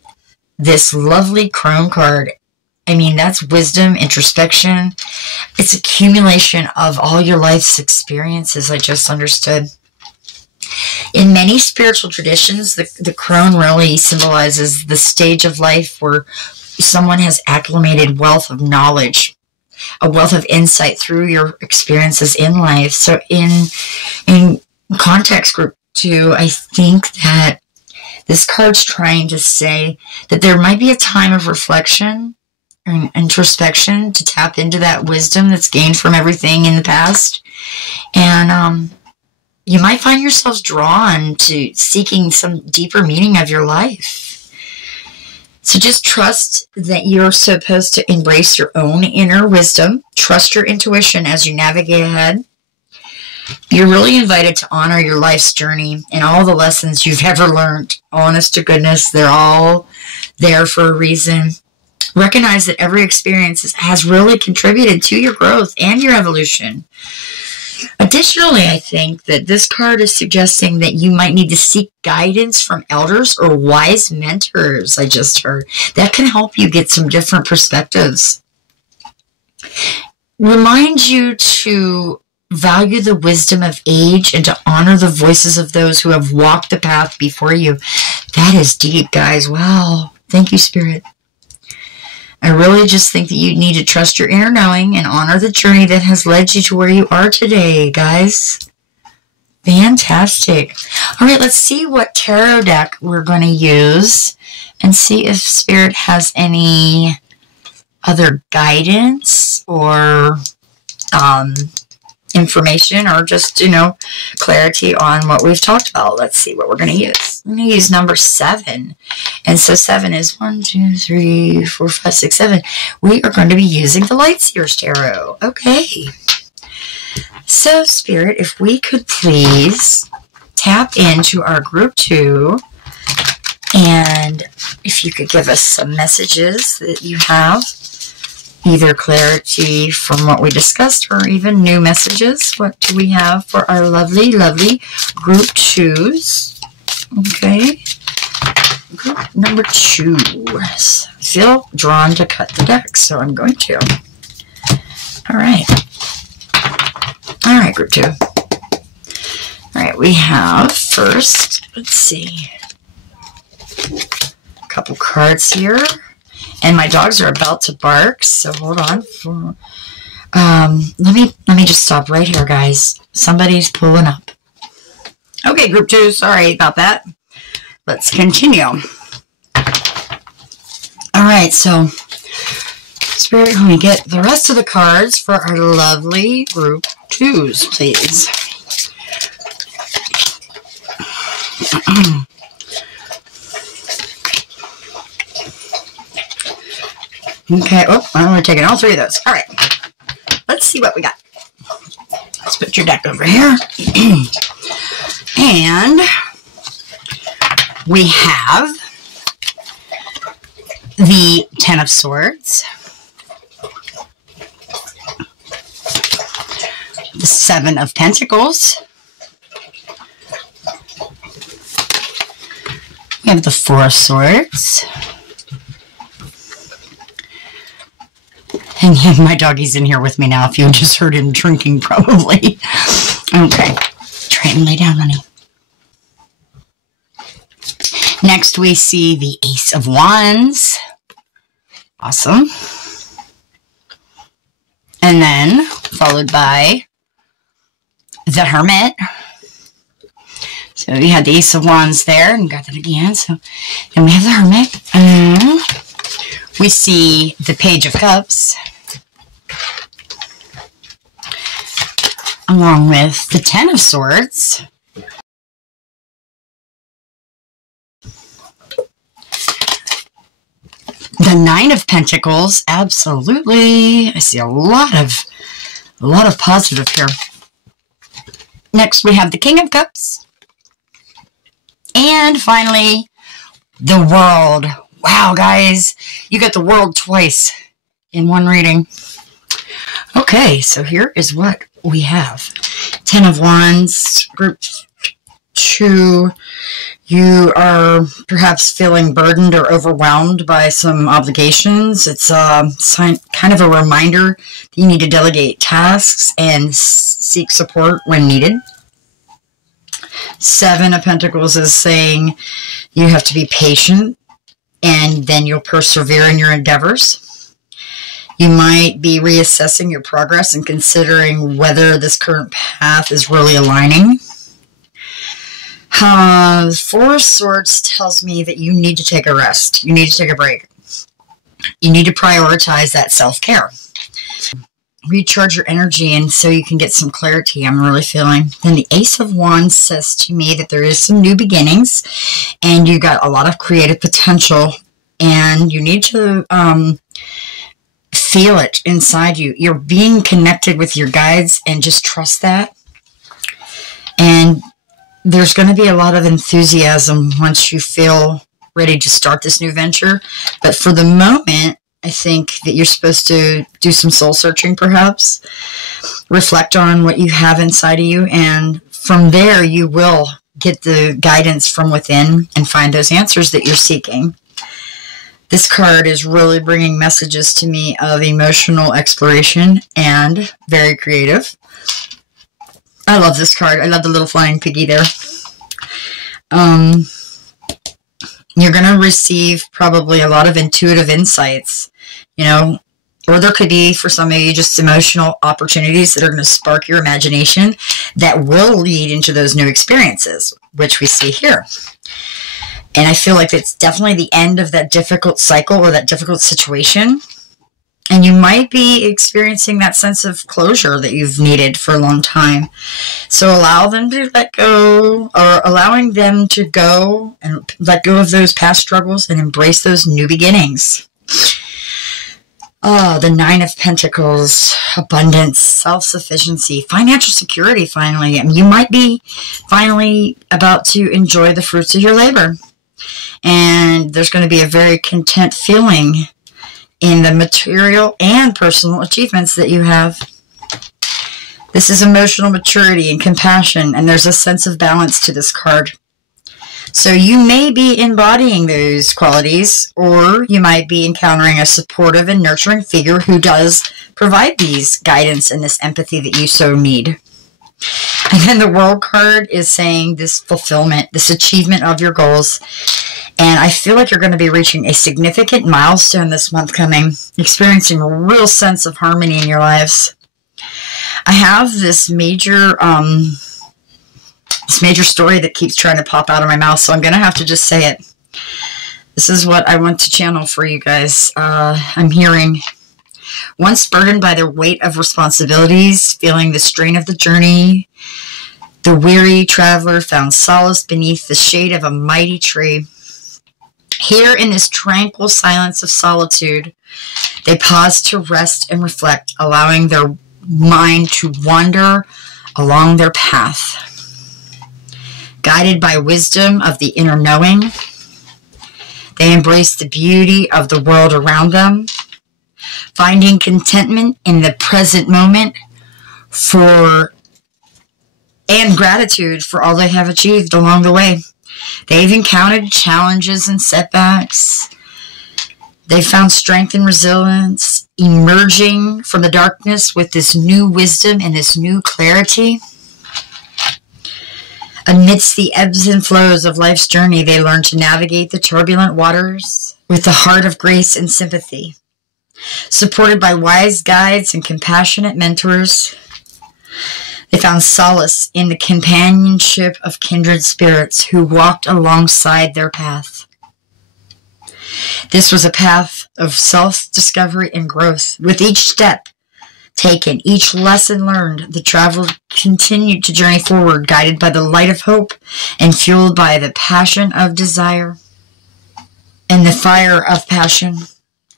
this lovely crone card. I mean, that's wisdom, introspection. It's accumulation of all your life's experiences, I just understood. In many spiritual traditions, the crone really symbolizes the stage of life where someone has acclimated wealth of knowledge, a wealth of insight through your experiences in life. So in context group 2, I think that this card's trying to say that there might be a time of reflection and introspection to tap into that wisdom that's gained from everything in the past. And you might find yourselves drawn to seeking some deeper meaning of your life. So just trust that you're supposed to embrace your own inner wisdom. Trust your intuition as you navigate ahead. You're really invited to honor your life's journey and all the lessons you've ever learned. Honest to goodness, they're all there for a reason. Recognize that every experience has really contributed to your growth and your evolution. Additionally, I think that this card is suggesting that you might need to seek guidance from elders or wise mentors, I just heard. That can help you get some different perspectives. Remind you to value the wisdom of age and to honor the voices of those who have walked the path before you. That is deep, guys. Wow. Thank you, Spirit. I really just think that you need to trust your inner knowing and honor the journey that has led you to where you are today, guys. Fantastic. All right, let's see what tarot deck we're going to use and see if Spirit has any other guidance or information or just, clarity on what we've talked about. Let's see what we're going to use. I'm going to use number 7. And so 7 is 1, 2, 3, 4, 5, 6, 7. We are going to be using the Lightseer's Tarot. Okay. So, Spirit, if we could please tap into our group 2, and if you could give us some messages that you have, either clarity from what we discussed or even new messages. What do we have for our lovely, lovely group 2s? Okay. Group number 2. I feel drawn to cut the deck, so I'm going to. All right. All right, group 2. All right, we have first, let's see, a couple cards here. And my dogs are about to bark, so hold on. Let me just stop right here, guys. Somebody's pulling up. Okay, group 2, sorry about that. Let's continue. All right, so Spirit, let me get the rest of the cards for our lovely group 2s, please. Okay, oh, I'm only taking all 3 of those. All right, let's see what we got. Let's put your deck over here. And we have the 10 of Swords, the 7 of Pentacles, we have the 4 of Swords, and my doggy's in here with me now, if you just heard him drinking, probably. Okay, try and lay down, honey. Next, we see the Ace of Wands. Awesome. And then, followed by the Hermit. So, you had the Ace of Wands there, and got that again. So, then we have the Hermit. And we see the Page of Cups, along with the 10 of Swords, the 9 of Pentacles. Absolutely, I see a lot of positive here. Next, we have the King of Cups, and finally, the World. Wow, guys, you got the World twice in one reading. Okay, so here is what we have. 10 of Wands, group 2. You are perhaps feeling burdened or overwhelmed by some obligations. It's kind of a reminder that you need to delegate tasks and seek support when needed. 7 of Pentacles is saying you have to be patient, and then you'll persevere in your endeavors. You might be reassessing your progress and considering whether this current path is really aligning. 4 of Swords tells me that you need to take a rest. You need to take a break. You need to prioritize that self-care. Recharge your energy, and so you can get some clarity, I'm really feeling. Then the Ace of Wands says to me that there is some new beginnings, and you got a lot of creative potential, and you need to feel it inside you. You're being connected with your guides, and just trust that. And there's going to be a lot of enthusiasm once you feel ready to start this new venture. But for the moment, I think that you're supposed to do some soul searching, perhaps. Reflect on what you have inside of you, and from there you will get the guidance from within and find those answers that you're seeking. This card is really bringing messages to me of emotional exploration and very creative. I love this card. I love the little flying piggy there. You're going to receive probably a lot of intuitive insights, or there could be, for some of you, just emotional opportunities that are going to spark your imagination that will lead into those new experiences, which we see here. And I feel like it's definitely the end of that difficult cycle or that difficult situation. And you might be experiencing that sense of closure that you've needed for a long time. So allow them to let go, or allowing them to go and let go of those past struggles and embrace those new beginnings. Oh, the Nine of Pentacles, abundance, self-sufficiency, financial security finally. I mean, you might be finally about to enjoy the fruits of your labor. And there's going to be a very content feeling in the material and personal achievements that you have. This is emotional maturity and compassion, and there's a sense of balance to this card. So you may be embodying those qualities, or you might be encountering a supportive and nurturing figure who does provide these guidance and this empathy that you so need. And then the World card is saying this fulfillment, this achievement of your goals. And I feel like you're going to be reaching a significant milestone this month coming, experiencing a real sense of harmony in your lives. I have this major story that keeps trying to pop out of my mouth, so I'm going to have to just say it. This is what I want to channel for you guys. I'm hearing, once burdened by the weight of responsibilities, feeling the strain of the journey, the weary traveler found solace beneath the shade of a mighty tree. Here in this tranquil silence of solitude, they pause to rest and reflect, allowing their mind to wander along their path. Guided by wisdom of the inner knowing, they embrace the beauty of the world around them, finding contentment in the present moment and gratitude for all they have achieved along the way. They've encountered challenges and setbacks. They found strength and resilience, emerging from the darkness with this new wisdom and this new clarity. Amidst the ebbs and flows of life's journey, they learn to navigate the turbulent waters with the heart of grace and sympathy. Supported by wise guides and compassionate mentors, they found solace in the companionship of kindred spirits who walked alongside their path. This was a path of self-discovery and growth. With each step taken, each lesson learned, the traveler continued to journey forward, guided by the light of hope and fueled by the passion of desire and the fire of passion.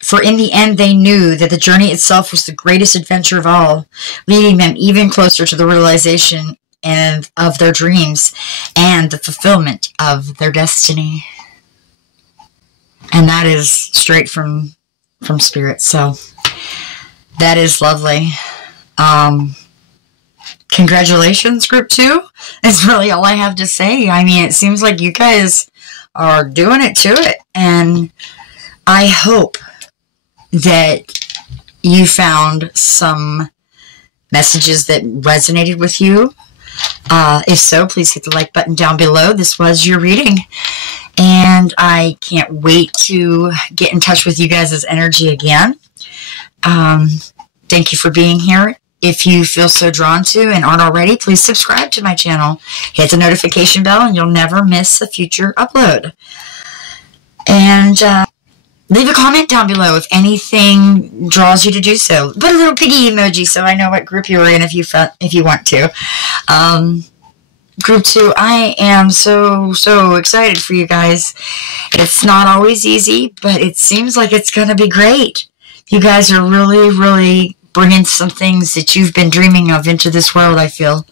For in the end, they knew that the journey itself was the greatest adventure of all, leading them even closer to the realization of their dreams and the fulfillment of their destiny. And that is straight from Spirit. So that is lovely. Congratulations, Group 2. That's really all I have to say. I mean, it seems like you guys are doing it to it. And I hope that you found some messages that resonated with you. If so, please hit the like button down below. This was your reading, and I can't wait to get in touch with you guys' energy again. Thank you for being here. If you feel so drawn to and aren't already, please subscribe to my channel. Hit the notification bell and you'll never miss a future upload. And leave a comment down below if anything draws you to do so. Put a little piggy emoji so I know what group you're in if you want to. Group 2, I am so excited for you guys. It's not always easy, but it seems like it's going to be great. You guys are really bringing some things that you've been dreaming of into this world, I feel.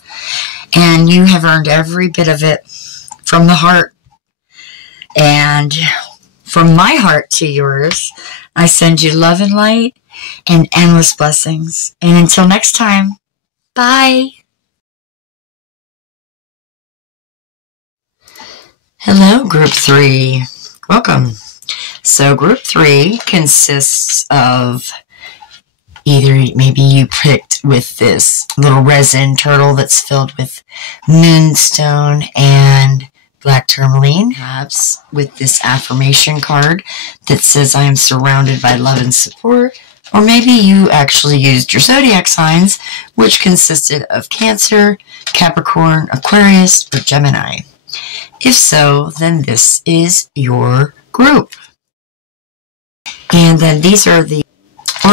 And you have earned every bit of it from the heart. And from my heart to yours, I send you love and light and endless blessings. And until next time, bye. Hello, Group 3. Welcome. So Group 3 consists of either maybe you picked with this little resin turtle that's filled with moonstone and black tourmaline, perhaps with this affirmation card that says I am surrounded by love and support, or maybe you actually used your zodiac signs, which consisted of Cancer, Capricorn, Aquarius, or Gemini. If so, then this is your group. And then these are the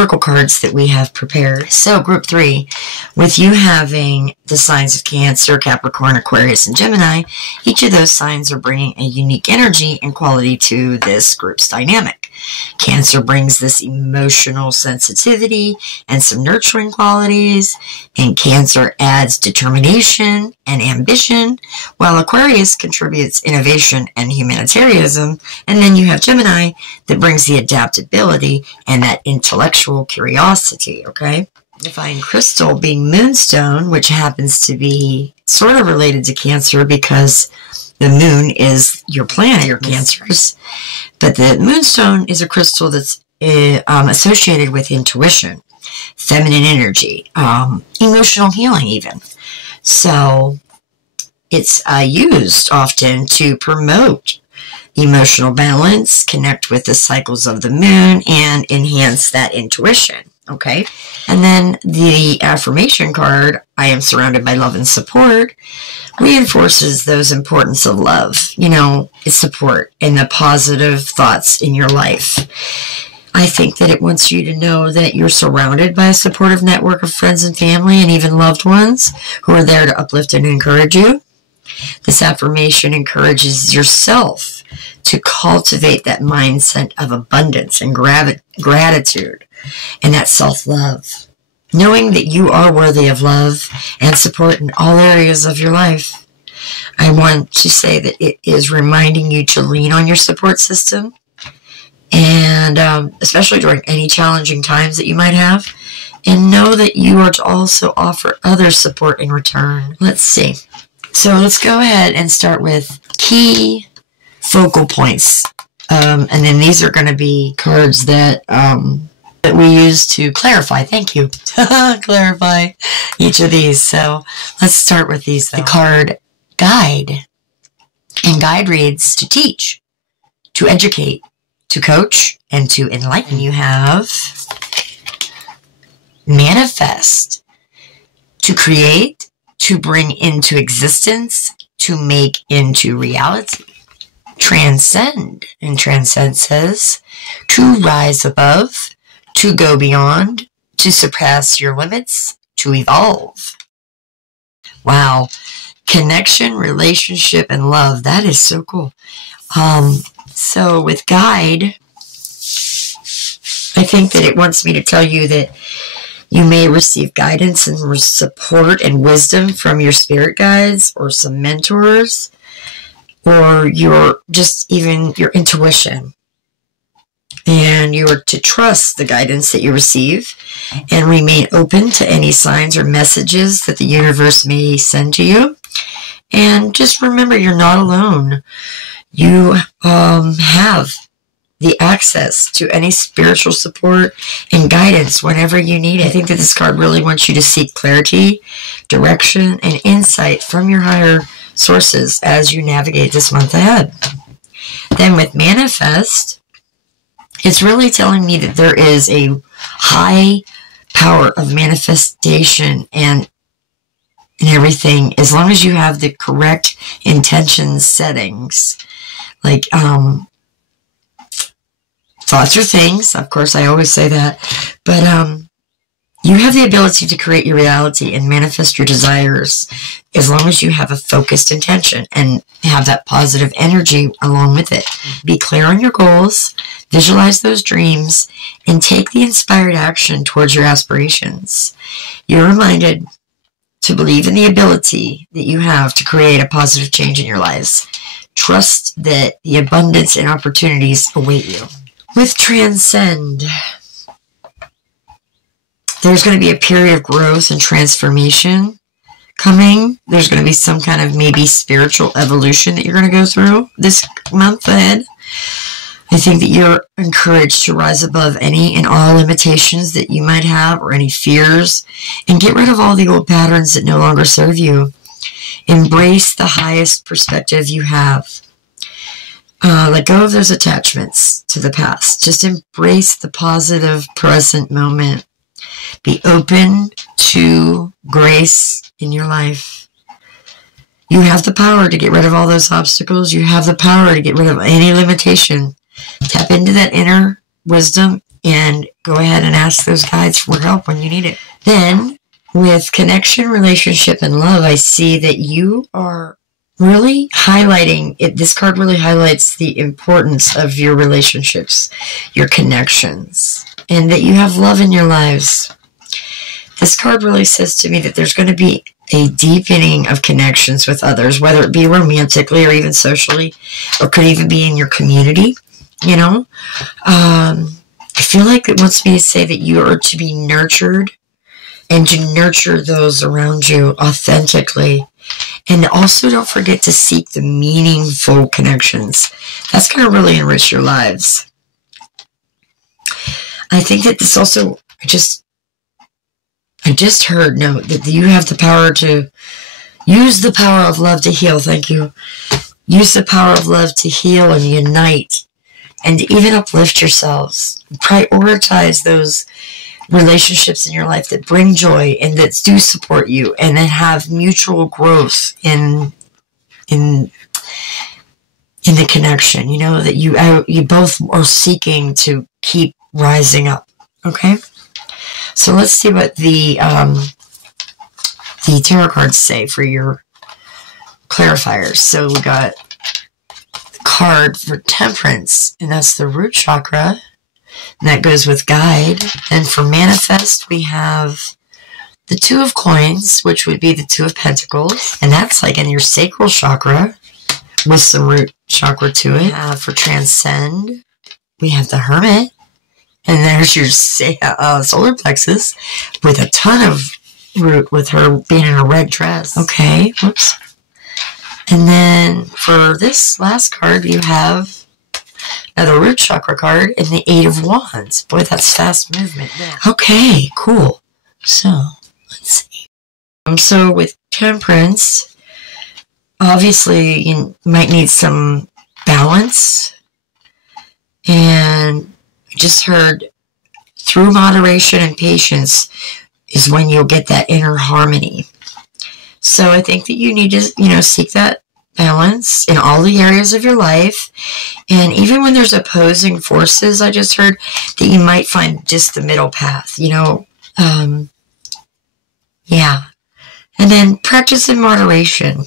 oracle cards that we have prepared. So group 3, with you having the signs of Cancer, Capricorn, Aquarius, and Gemini, each of those signs are bringing a unique energy and quality to this group's dynamic. Cancer brings this emotional sensitivity and some nurturing qualities, and Cancer adds determination and ambition, while Aquarius contributes innovation and humanitarianism, and then you have Gemini that brings the adaptability and that intellectual curiosity, okay? Divine crystal being moonstone, which happens to be sort of related to Cancer because the moon is your planet, your Cancers. But the moonstone is a crystal that's associated with intuition, feminine energy, emotional healing even. So it's used often to promote emotional balance, connect with the cycles of the moon, and enhance that intuition. Okay, and then the affirmation card, I am surrounded by love and support, reinforces those importance of love, it's support and the positive thoughts in your life. I think that it wants you to know that you're surrounded by a supportive network of friends and family and even loved ones who are there to uplift and encourage you. This affirmation encourages yourself to cultivate that mindset of abundance and gratitude and that self-love, knowing that you are worthy of love and support in all areas of your life. I want to say that it is reminding you to lean on your support system, and especially during any challenging times that you might have, and know that you are to also offer others support in return. Let's see. So let's go ahead and start with key focal points. And then these are going to be cards that we use to clarify. Thank you. Clarify each of these. So let's start with these, though. The card Guide. And Guide reads to teach, to educate, to coach, and to enlighten. You have Manifest, to create, to bring into existence, to make into reality. Transcend, and Transcend says to rise above, to go beyond, to surpass your limits, to evolve. Wow. Connection, relationship, and love. That is so cool. So with Guide, I think that it wants me to tell you that you may receive guidance and support and wisdom from your spirit guides or some mentors, or even your intuition. And you are to trust the guidance that you receive and remain open to any signs or messages that the universe may send to you. And just remember, you're not alone. You have the access to any spiritual support and guidance whenever you need it. I think that this card really wants you to seek clarity, direction, and insight from your higher sources as you navigate this month ahead. Then with Manifest, it's really telling me that there is a high power of manifestation and everything, as long as you have the correct intention settings. Like, thoughts are things. Of course, I always say that. But you have the ability to create your reality and manifest your desires as long as you have a focused intention and have that positive energy along with it. Be clear on your goals, visualize those dreams, and take the inspired action towards your aspirations. You're reminded to believe in the ability that you have to create a positive change in your lives. Trust that the abundance and opportunities await you. With Transcend, there's going to be a period of growth and transformation coming. There's going to be some kind of maybe spiritual evolution that you're going to go through this month ahead. I think that you're encouraged to rise above any and all limitations that you might have or any fears, and get rid of all the old patterns that no longer serve you. Embrace the highest perspective you have. Let go of those attachments to the past. Just embrace the positive present moment. Be open to grace in your life. You have the power to get rid of all those obstacles. You have the power to get rid of any limitation. Tap into that inner wisdom and go ahead and ask those guides for help when you need it. Then, with connection, relationship, and love, I see that you are really highlighting it. This card really highlights the importance of your relationships, your connections, and that you have love in your lives. This card really says to me that there's going to be a deepening of connections with others, whether it be romantically or even socially, or could even be in your community, you know. I feel like it wants me to say that you are to be nurtured and to nurture those around you authentically. And also don't forget to seek the meaningful connections. That's going to really enrich your lives. I think that this also, I just heard, note that you have the power to use the power of love to heal. Thank you. Use the power of love to heal and unite and even uplift yourselves. Prioritize those relationships in your life that bring joy and that do support you and that have mutual growth in the connection. You know, that you both are seeking to keep rising up. Okay? So let's see what the tarot cards say for your clarifiers. So we got the card for Temperance, and that's the root chakra. And that goes with guide. And for manifest, we have the Two of Coins, which would be the Two of Pentacles. And that's like in your sacral chakra with some root chakra to it. For transcend, we have the Hermit. And there's your solar plexus with a ton of root with her being in a red dress. Okay, whoops. And then for this last card, you have another root chakra card and the Eight of Wands. Boy, that's fast movement there. Okay, cool. So, let's see. So with Temperance, obviously you might need some balance. And I just heard through moderation and patience is when you'll get that inner harmony. So I think that you need to, seek that balance in all the areas of your life. And even when there's opposing forces, I just heard that you might find just the middle path, yeah. And then practice in moderation.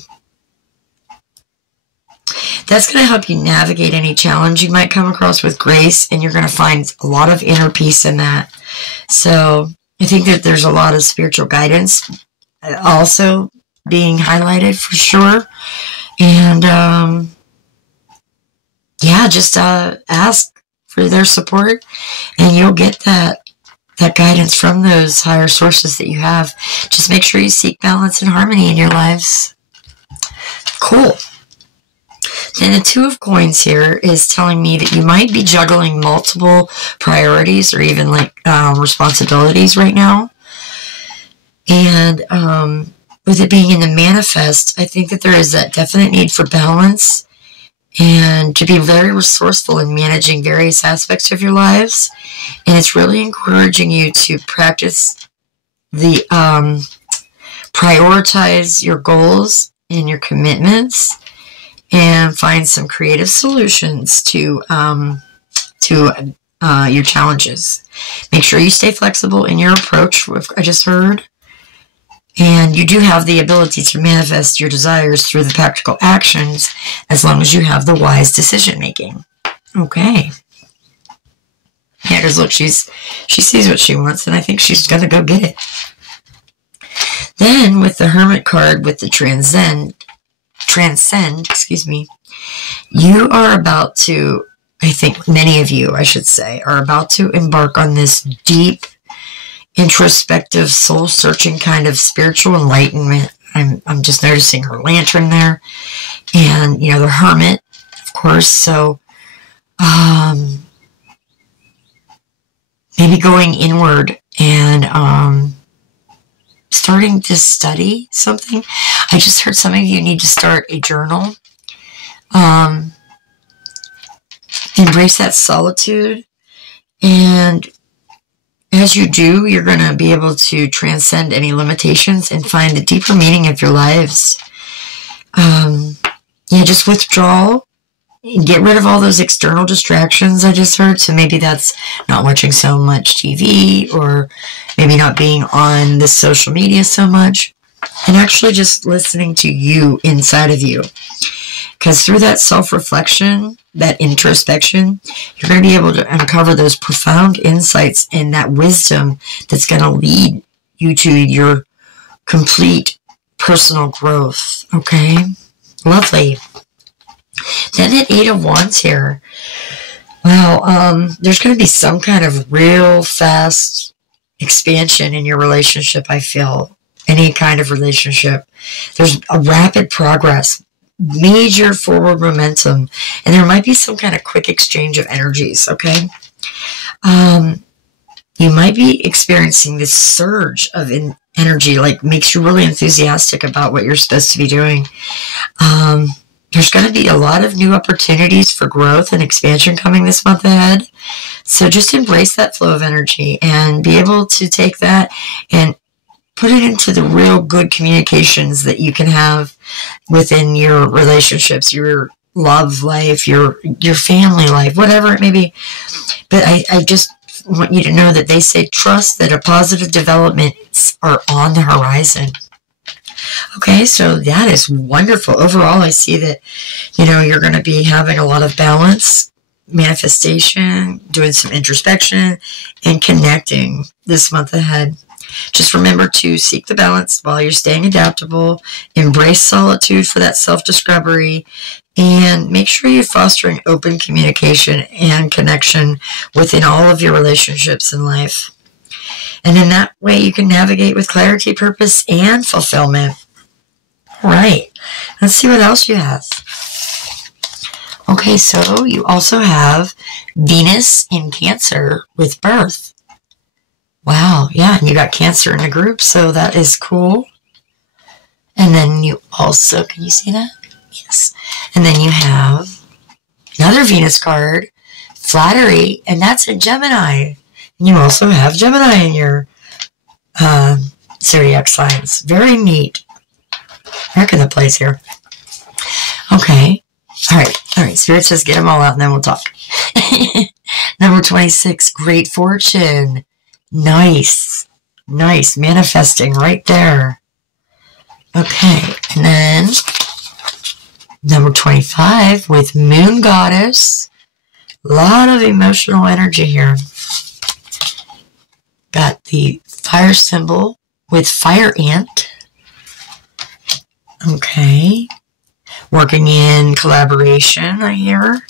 That's going to help you navigate any challenge you might come across with grace, and you're going to find a lot of inner peace in that. So I think that there's a lot of spiritual guidance also being highlighted for sure. And just ask for their support, and you'll get that guidance from those higher sources that you have. Just make sure you seek balance and harmony in your lives. Cool. Then the Two of Coins here is telling me that you might be juggling multiple priorities or even responsibilities right now. And with it being in the manifest, I think that there is that definite need for balance and to be very resourceful in managing various aspects of your lives. And it's really encouraging you to practice the prioritize your goals and your commitments and find some creative solutions to your challenges. Make sure you stay flexible in your approach, I just heard. And you do have the ability to manifest your desires through the practical actions as long as you have the wise decision making. Okay. Yeah, because look, she sees what she wants, and I think she's going to go get it. Then with the Hermit card, with the transcend, you are about to, I think many of you, I should say, are about to embark on this deep, introspective, soul-searching kind of spiritual enlightenment. I'm just noticing her lantern there. And, the Hermit, of course. So, maybe going inward and starting to study something. I just heard some of you need to start a journal. Embrace that solitude, and as you do, you're going to be able to transcend any limitations and find the deeper meaning of your lives. Just withdrawal get rid of all those external distractions I just heard. So maybe that's not watching so much TV, or maybe not being on the social media so much, and actually just listening to you inside of you. Because through that self-reflection, that introspection, you're going to be able to uncover those profound insights and that wisdom that's going to lead you to your complete personal growth. Okay? Lovely. Then at 8 of Wands here, well, there's going to be some kind of real fast expansion in your relationship, I feel. Any kind of relationship. There's a rapid progress, major forward momentum, and there might be some kind of quick exchange of energies, okay? You might be experiencing this surge of energy, like makes you really enthusiastic about what you're supposed to be doing. There's going to be a lot of new opportunities for growth and expansion coming this month ahead. So just embrace that flow of energy and be able to take that and put it into the real good communications that you can have within your relationships, your love life, your family life, whatever it may be. But I just want you to know that they say trust that a positive developments are on the horizon. Okay, so that is wonderful. Overall, I see that, you're going to be having a lot of balance, manifestation, doing some introspection, and connecting this month ahead. Just remember to seek the balance while you're staying adaptable, embrace solitude for that self-discovery, and make sure you're fostering open communication and connection within all of your relationships in life. And in that way, you can navigate with clarity, purpose, and fulfillment. All right, let's see what else you have. Okay, so you also have Venus in Cancer with birth. Wow, yeah, and you got Cancer in the group, so that is cool. And then you also, can you see that? Yes. And then you have another Venus card, Flattery, and that's in Gemini. And you also have Gemini in your Zodiac Signs. Very neat. Heck in the place here. Okay. All right. Spirit says get them all out and then we'll talk. Number 26, Great Fortune. Nice. Manifesting right there. Okay. And then number 25 with Moon Goddess. A lot of emotional energy here. Got the fire symbol with Fire Ant. Okay. Working in collaboration, I hear.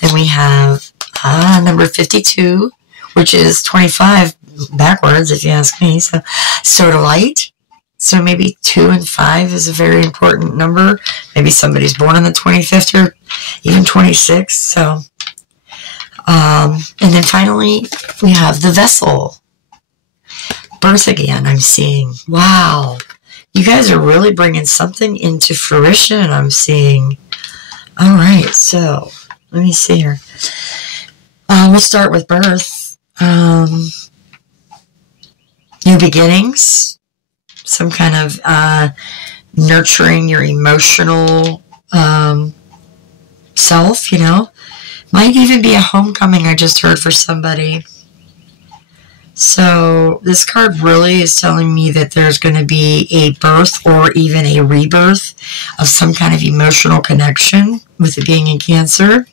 Then we have number 52, which is 25 backwards, if you ask me. So, Sodalite. So maybe 2 and 5 is a very important number. Maybe somebody's born on the 25th or even 26th. So, and then finally, we have the Vessel. Birth again, I'm seeing. Wow. You guys are really bringing something into fruition, I'm seeing. All right, so let me see here. We'll start with birth. New beginnings. Some kind of nurturing your emotional self, Might even be a homecoming I just heard for somebody. So this card really is telling me that there's going to be a birth or even a rebirth of some kind of emotional connection with it being in Cancer.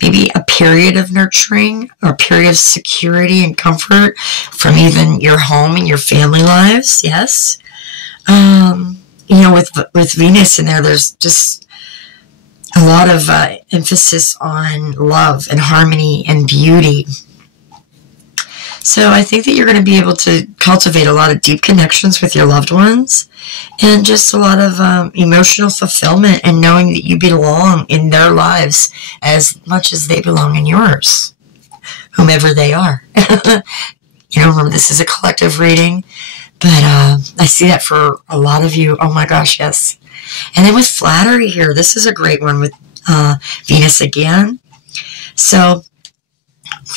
Maybe a period of nurturing or a period of security and comfort from even your home and your family lives. Yes. With Venus in there, there's just a lot of emphasis on love and harmony and beauty. So I think that you're going to be able to cultivate a lot of deep connections with your loved ones and just a lot of emotional fulfillment and knowing that you belong in their lives as much as they belong in yours, whomever they are. Remember, this is a collective reading, but I see that for a lot of you. Oh my gosh, yes. And then with Flattery here, this is a great one with Venus again. So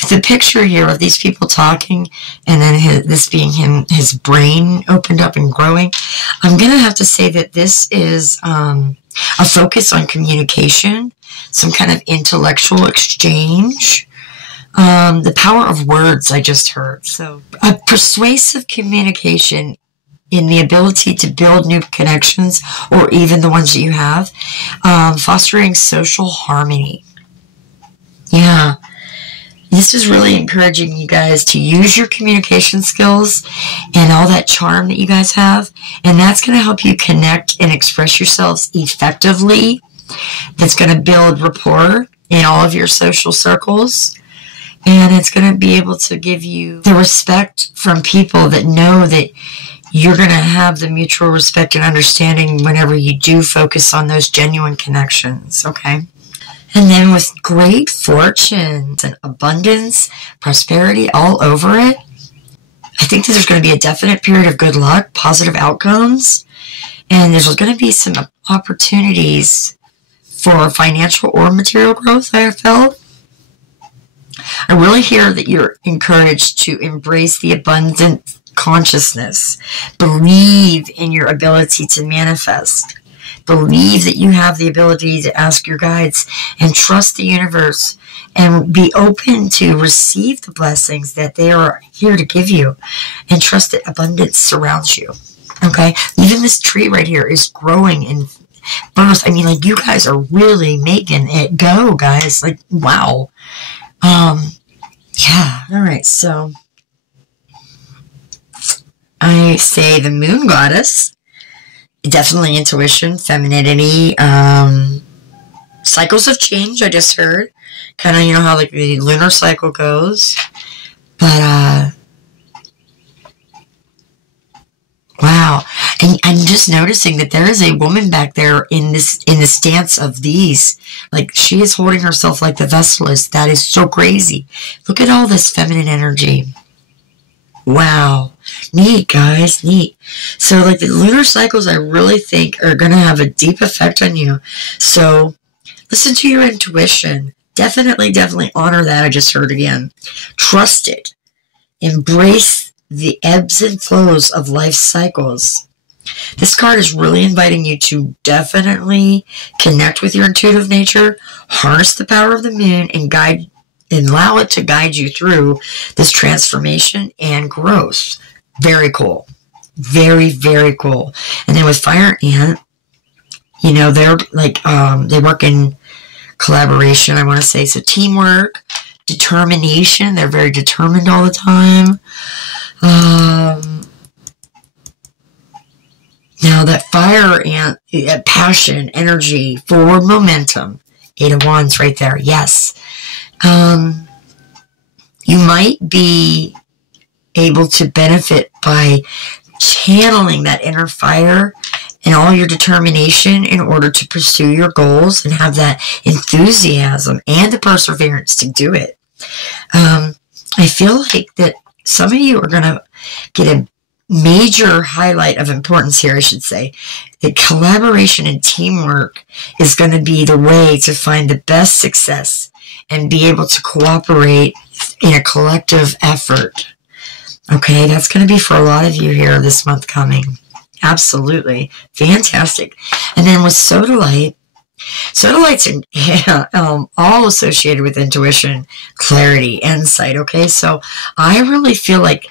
with the picture here of these people talking and then this being his brain opened up and growing, I'm going to have to say that this is a focus on communication, some kind of intellectual exchange. The power of words, I just heard. So a persuasive communication in the ability to build new connections, or even the ones that you have. Fostering social harmony. Yeah. This is really encouraging you guys to use your communication skills and all that charm that you guys have. And that's going to help you connect and express yourselves effectively. That's going to build rapport in all of your social circles. And it's going to be able to give you the respect from people that know that you're going to have the mutual respect and understanding whenever you do focus on those genuine connections, okay? And then with great fortune and abundance, prosperity all over it, I think that there's going to be a definite period of good luck, positive outcomes, and there's going to be some opportunities for financial or material growth, I felt. I really hear that you're encouraged to embrace the abundant consciousness. Believe in your ability to manifest. Believe that you have the ability to ask your guides and trust the universe and be open to receive the blessings that they are here to give you, and trust that abundance surrounds you. Okay? Even this tree right here is growing in birth. I mean, like, you guys are really making it go, guys. Like, wow. Yeah. All right. So I say the moon goddess, definitely intuition, femininity, cycles of change, I just heard. Kind of, you know how like the lunar cycle goes. But, wow. And I'm just noticing that there is a woman back there in the stance of these. Like, she is holding herself like the vessel is. That is so crazy. Look at all this feminine energy. Wow. Neat, guys. Neat. So, like, the lunar cycles, I really think, are going to have a deep effect on you. So, listen to your intuition. Definitely honor that. I just heard again. Trust it. Embrace the ebbs and flows of life cycles. This card is really inviting you to definitely connect with your intuitive nature, harness the power of the moon, and allow it to guide you through this transformation and growth. Very cool. Very, very cool. And then with Fire Ant, you know, they're like, they work in collaboration, I want to say. So teamwork, determination. They're very determined all the time. Now that Fire Ant, passion, energy, forward momentum. 8 of Wands right there. Yes. You might be able to benefit by channeling that inner fire and all your determination in order to pursue your goals and have that enthusiasm and the perseverance to do it. I feel like that some of you are going to get a major highlight of importance here, I should say. That collaboration and teamwork is going to be the way to find the best success and be able to cooperate in a collective effort. Okay, that's going to be for a lot of you here this month coming. Absolutely. Fantastic. And then with Sodalite, Sodalites are all associated with intuition, clarity, insight. Okay, so I really feel like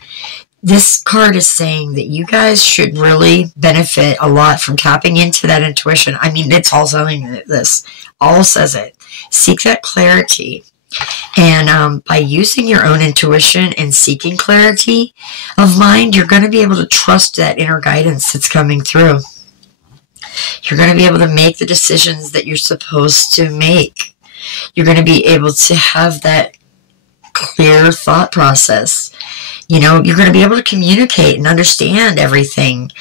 this card is saying that you guys should really benefit a lot from tapping into that intuition. I mean, it's all telling this. All says it. Seek that clarity. And by using your own intuition and seeking clarity of mind, you're going to be able to trust that inner guidance that's coming through. You're going to be able to make the decisions that you're supposed to make. You're going to be able to have that clear thought process. You know, you're going to be able to communicate and understand everything.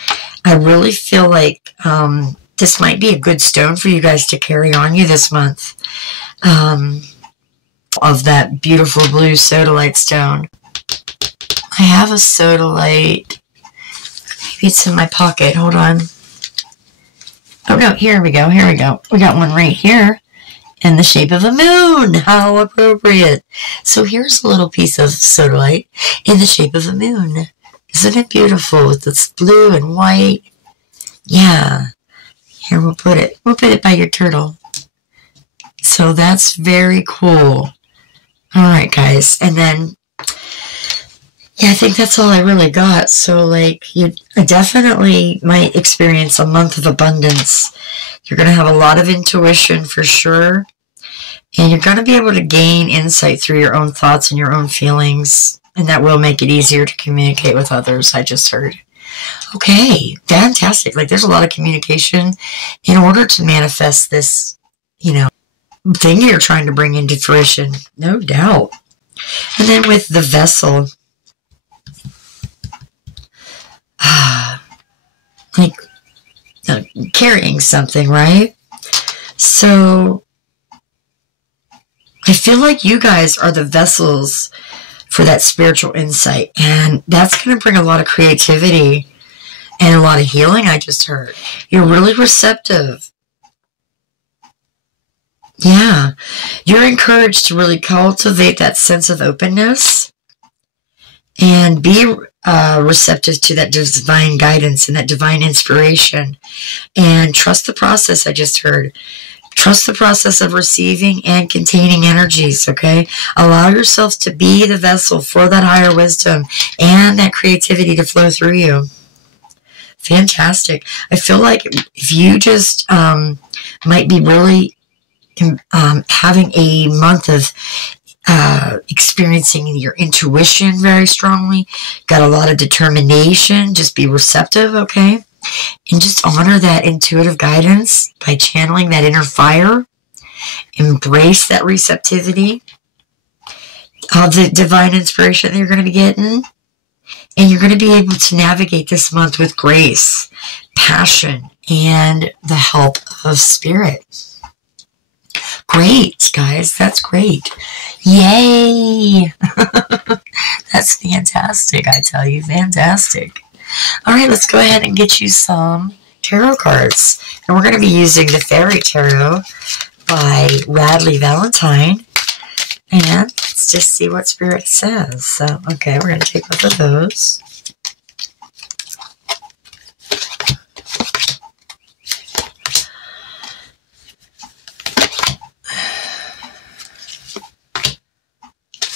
I really feel like this might be a good stone for you guys to carry on you this month. Of that beautiful blue sodalite stone. I have a sodalite. Maybe it's in my pocket. Hold on. Oh no, here we go. Here we go. We got one right here in the shape of a moon. How appropriate. So here's a little piece of sodalite in the shape of a moon. Isn't it beautiful with this blue and white? Yeah. Here, we'll put it by your turtle. So that's very cool. All right, guys. And then, yeah, I think that's all I really got. So, like, you definitely might experience a month of abundance. You're going to have a lot of intuition for sure. And you're going to be able to gain insight through your own thoughts and your own feelings. And that will make it easier to communicate with others, I just heard. Okay, fantastic. Like, there's a lot of communication in order to manifest this, you know, thing you're trying to bring into fruition. No doubt. And then with the vessel, like, carrying something, right? So I feel like you guys are the vessels for that spiritual insight, and that's going to bring a lot of creativity and a lot of healing, I just heard. You're really receptive. Yeah. You're encouraged to really cultivate that sense of openness and be receptive to that divine guidance and that divine inspiration. And trust the process, I just heard. Trust the process of receiving and containing energies, okay? Allow yourself to be the vessel for that higher wisdom and that creativity to flow through you. Fantastic. I feel like if you just might be really having a month of experiencing your intuition very strongly, got a lot of determination, just be receptive, okay? And just honor that intuitive guidance by channeling that inner fire. Embrace that receptivity of the divine inspiration that you're going to be getting. And you're going to be able to navigate this month with grace, passion, and the help of spirit. Great, guys. That's great. Yay! That's fantastic, I tell you. Fantastic. All right, let's go ahead and get you some tarot cards. And we're going to be using the Fairy Tarot by Radley Valentine. And let's just see what Spirit says. So, okay, we're going to take both of those.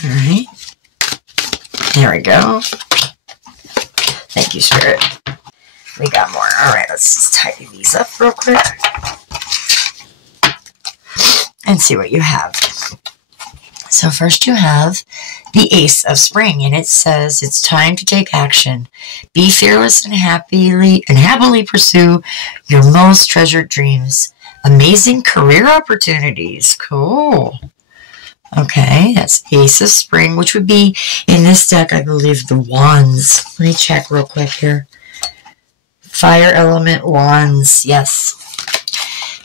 All right. There we go. Thank you, Spirit. We got more. All right, let's just tidy these up real quick and see what you have. So first you have the Ace of Spring, and it says it's time to take action. Be fearless and happily pursue your most treasured dreams. Amazing career opportunities. Cool. Okay, that's Ace of Spring, which would be, in this deck, I believe, the Wands. Let me check real quick here. Fire element Wands, yes.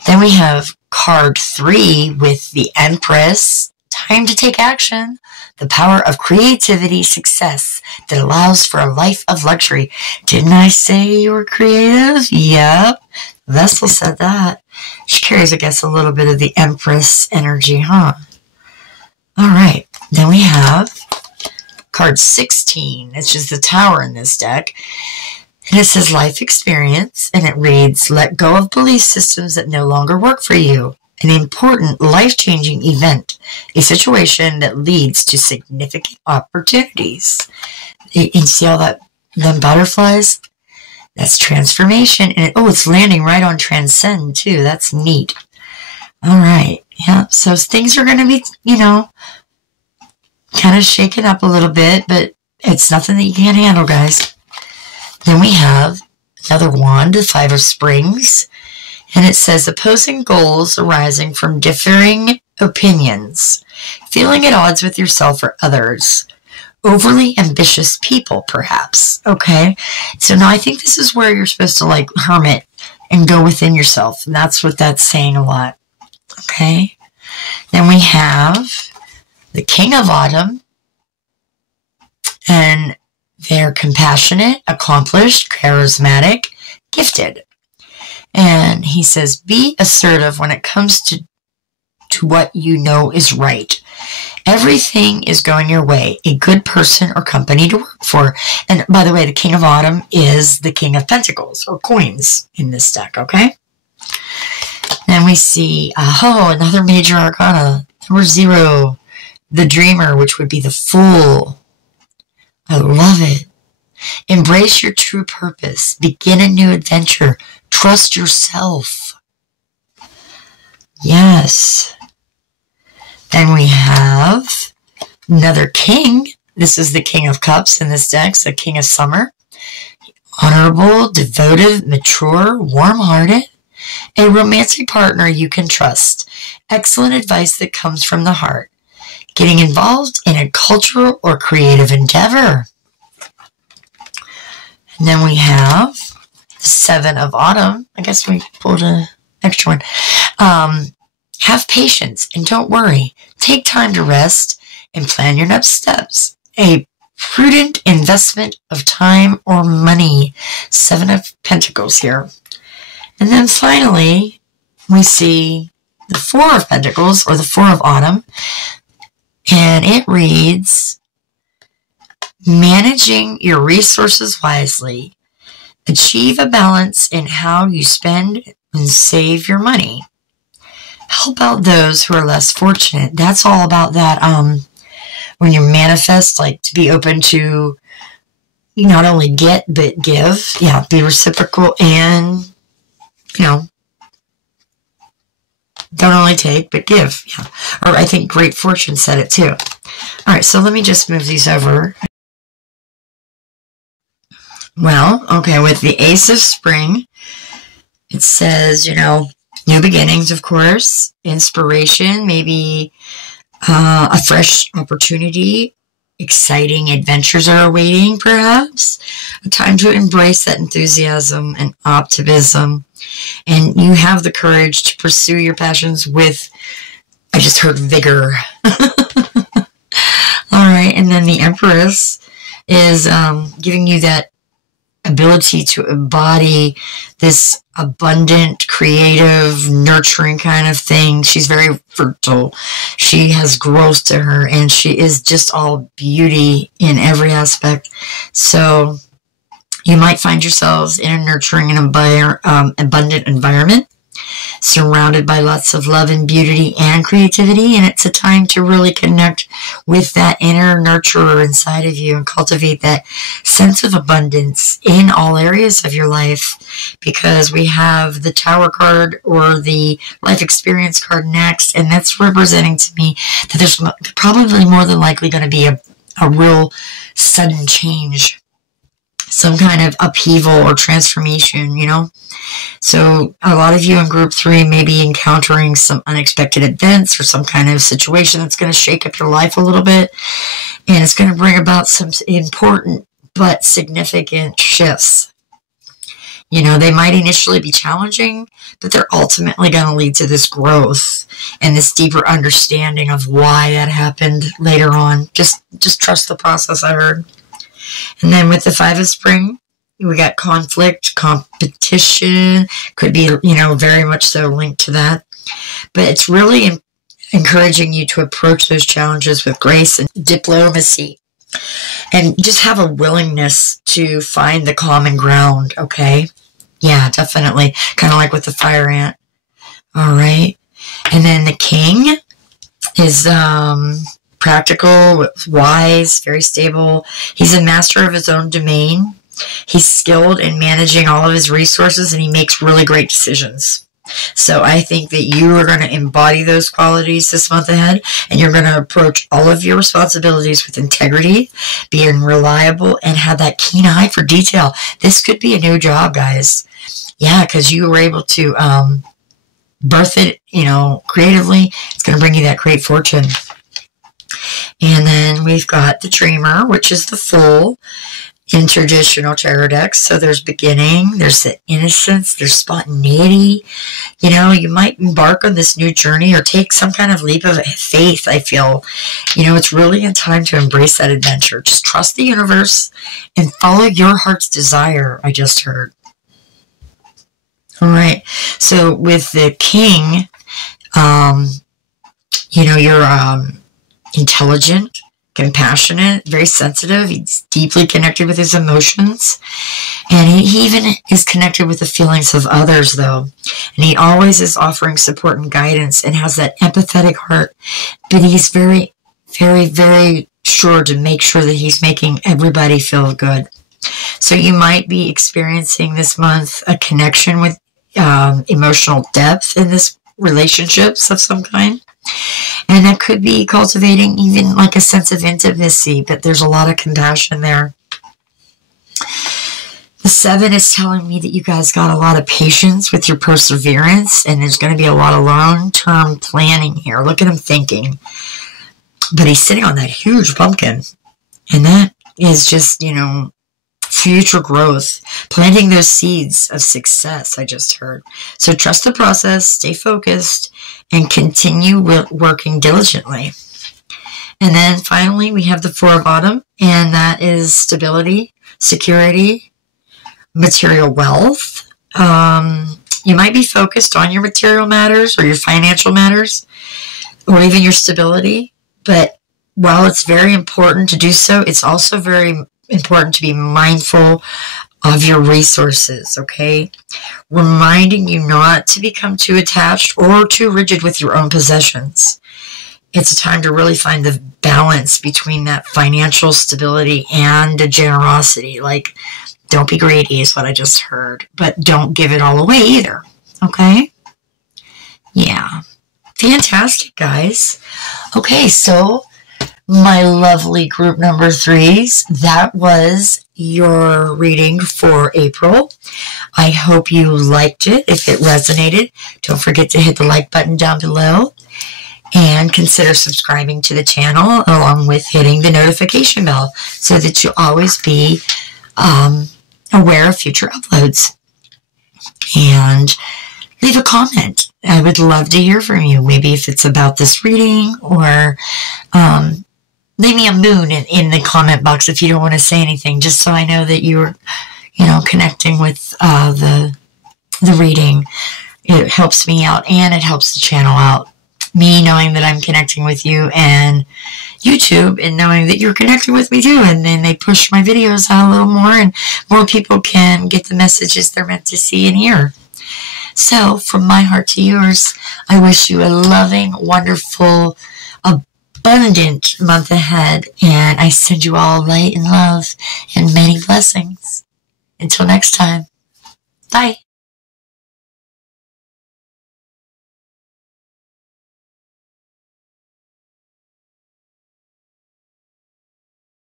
Then we have card 3 with the Empress. Time to take action. The power of creativity, success that allows for a life of luxury. Didn't I say you were creative? Yep. Vessel said that. She carries, I guess, a little bit of the Empress energy, huh? All right, then we have card 16. It's just the Tower in this deck. And it says life experience, and it reads, let go of belief systems that no longer work for you. An important life-changing event, a situation that leads to significant opportunities. You see all that, them butterflies? That's transformation. And it's landing right on transcend, too. That's neat. All right. Yeah, so things are going to be, kind of shaken up a little bit, but it's nothing that you can't handle, guys. Then we have another wand, the Five of Springs, and it says opposing goals arising from differing opinions, feeling at odds with yourself or others, overly ambitious people, perhaps. Okay, so now I think this is where you're supposed to hermit and go within yourself, and that's what that's saying a lot. Okay, then we have the King of Autumn, and they're compassionate, accomplished, charismatic, gifted. And he says, be assertive when it comes to what you know is right. Everything is going your way. A good person or company to work for. And by the way, the King of Autumn is the King of Pentacles or coins in this deck, okay? Then we see, another major arcana. Number 0, the dreamer, which would be the Fool. I love it. Embrace your true purpose. Begin a new adventure. Trust yourself. Yes. Then we have another king. This is the King of Cups in this deck, the King of Summer. Honorable, devoted, mature, warm-hearted. A romantic partner you can trust. Excellent advice that comes from the heart. Getting involved in a cultural or creative endeavor. And then we have the 7 of Autumn. I guess we pulled an extra one. Have patience and don't worry. Take time to rest and plan your next steps. A prudent investment of time or money. 7 of Pentacles here. And then finally, we see the 4 of Pentacles, or the 4 of Autumn. And it reads, managing your resources wisely. Achieve a balance in how you spend and save your money. Help out those who are less fortunate. That's all about that. When you manifest, like to be open to not only get, but give. Yeah, be reciprocal and, don't only take, but give. Yeah. Or I think Great Fortune said it too. All right, so let me just move these over. Well, okay, with the Ace of Spring, it says, new beginnings, of course, inspiration, maybe a fresh opportunity, exciting adventures are awaiting, perhaps. A time to embrace that enthusiasm and optimism. And you have the courage to pursue your passions with, I just heard, vigor. All right, and then the Empress is giving you that ability to embody this abundant, creative, nurturing kind of thing. She's very fertile. She has growth to her, and she is just all beauty in every aspect. So you might find yourselves in a nurturing and abundant environment, surrounded by lots of love and beauty and creativity, and it's a time to really connect with that inner nurturer inside of you and cultivate that sense of abundance in all areas of your life, because we have the Tower card, or the Life Experience card, next, and that's representing to me that there's probably more than likely going to be a real sudden change, some kind of upheaval or transformation, So a lot of you in group 3 may be encountering some unexpected events or some kind of situation that's going to shake up your life a little bit. And it's going to bring about some important but significant shifts. They might initially be challenging, but they're ultimately going to lead to this growth and this deeper understanding of why that happened later on. Just trust the process, I heard. And then with the 5 of Spring, we got conflict, competition, could be, very much so linked to that. But it's really encouraging you to approach those challenges with grace and diplomacy. And just have a willingness to find the common ground, okay? Yeah, definitely. Kind of like with the fire ant. All right. And then the King is practical, wise, very stable. He's a master of his own domain. He's skilled in managing all of his resources, and he makes really great decisions. So I think that you are going to embody those qualities this month ahead, and you're going to approach all of your responsibilities with integrity, being reliable, and have that keen eye for detail. This could be a new job, guys. Yeah, because you were able to birth it, creatively. It's going to bring you that great fortune. And then we've got the Dreamer, which is the Fool in traditional tarot decks. So there's beginning, there's the innocence, there's spontaneity. You might embark on this new journey or take some kind of leap of faith, I feel. It's really a time to embrace that adventure. Just trust the universe and follow your heart's desire, I just heard. All right. So with the King, you're intelligent, compassionate, very sensitive. He's deeply connected with his emotions. And he even is connected with the feelings of others, though. And he always is offering support and guidance and has that empathetic heart. But he's very, very, very sure to make sure that he's making everybody feel good. So you might be experiencing this month a connection with emotional depth in this relationships of some kind. And that could be cultivating even like a sense of intimacy, but there's a lot of compassion there. The 7 is telling me that you guys got a lot of patience with your perseverance, and there's going to be a lot of long-term planning here. Look at him thinking. But he's sitting on that huge pumpkin, and that is just, you know, future growth, planting those seeds of success, I just heard. So trust the process, stay focused, and continue working diligently. And then finally, we have the 4 of Autumn, and that is stability, security, material wealth. You might be focused on your material matters or your financial matters or even your stability. But while it's very important to do so, it's also very important to be mindful of your resources, okay? Reminding you not to become too attached or too rigid with your own possessions. It's a time to really find the balance between that financial stability and the generosity. Like, don't be greedy is what I just heard, but don't give it all away either, okay? Yeah. Fantastic, guys. Okay, so my lovely group number 3s, that was your reading for April. I hope you liked it. If it resonated, don't forget to hit the like button down below and consider subscribing to the channel along with hitting the notification bell so that you'll always be aware of future uploads. And leave a comment. I would love to hear from you. Maybe if it's about this reading, or leave me a moon in the comment box if you don't want to say anything, just so I know that you're, you know, connecting with the reading. It helps me out, and it helps the channel out. Me knowing that I'm connecting with you, and YouTube and knowing that you're connecting with me too, and then they push my videos out a little more, and more people can get the messages they're meant to see and hear. So, from my heart to yours, I wish you a loving, wonderful, abundant month ahead, and I send you all light and love and many blessings. Until next time, bye.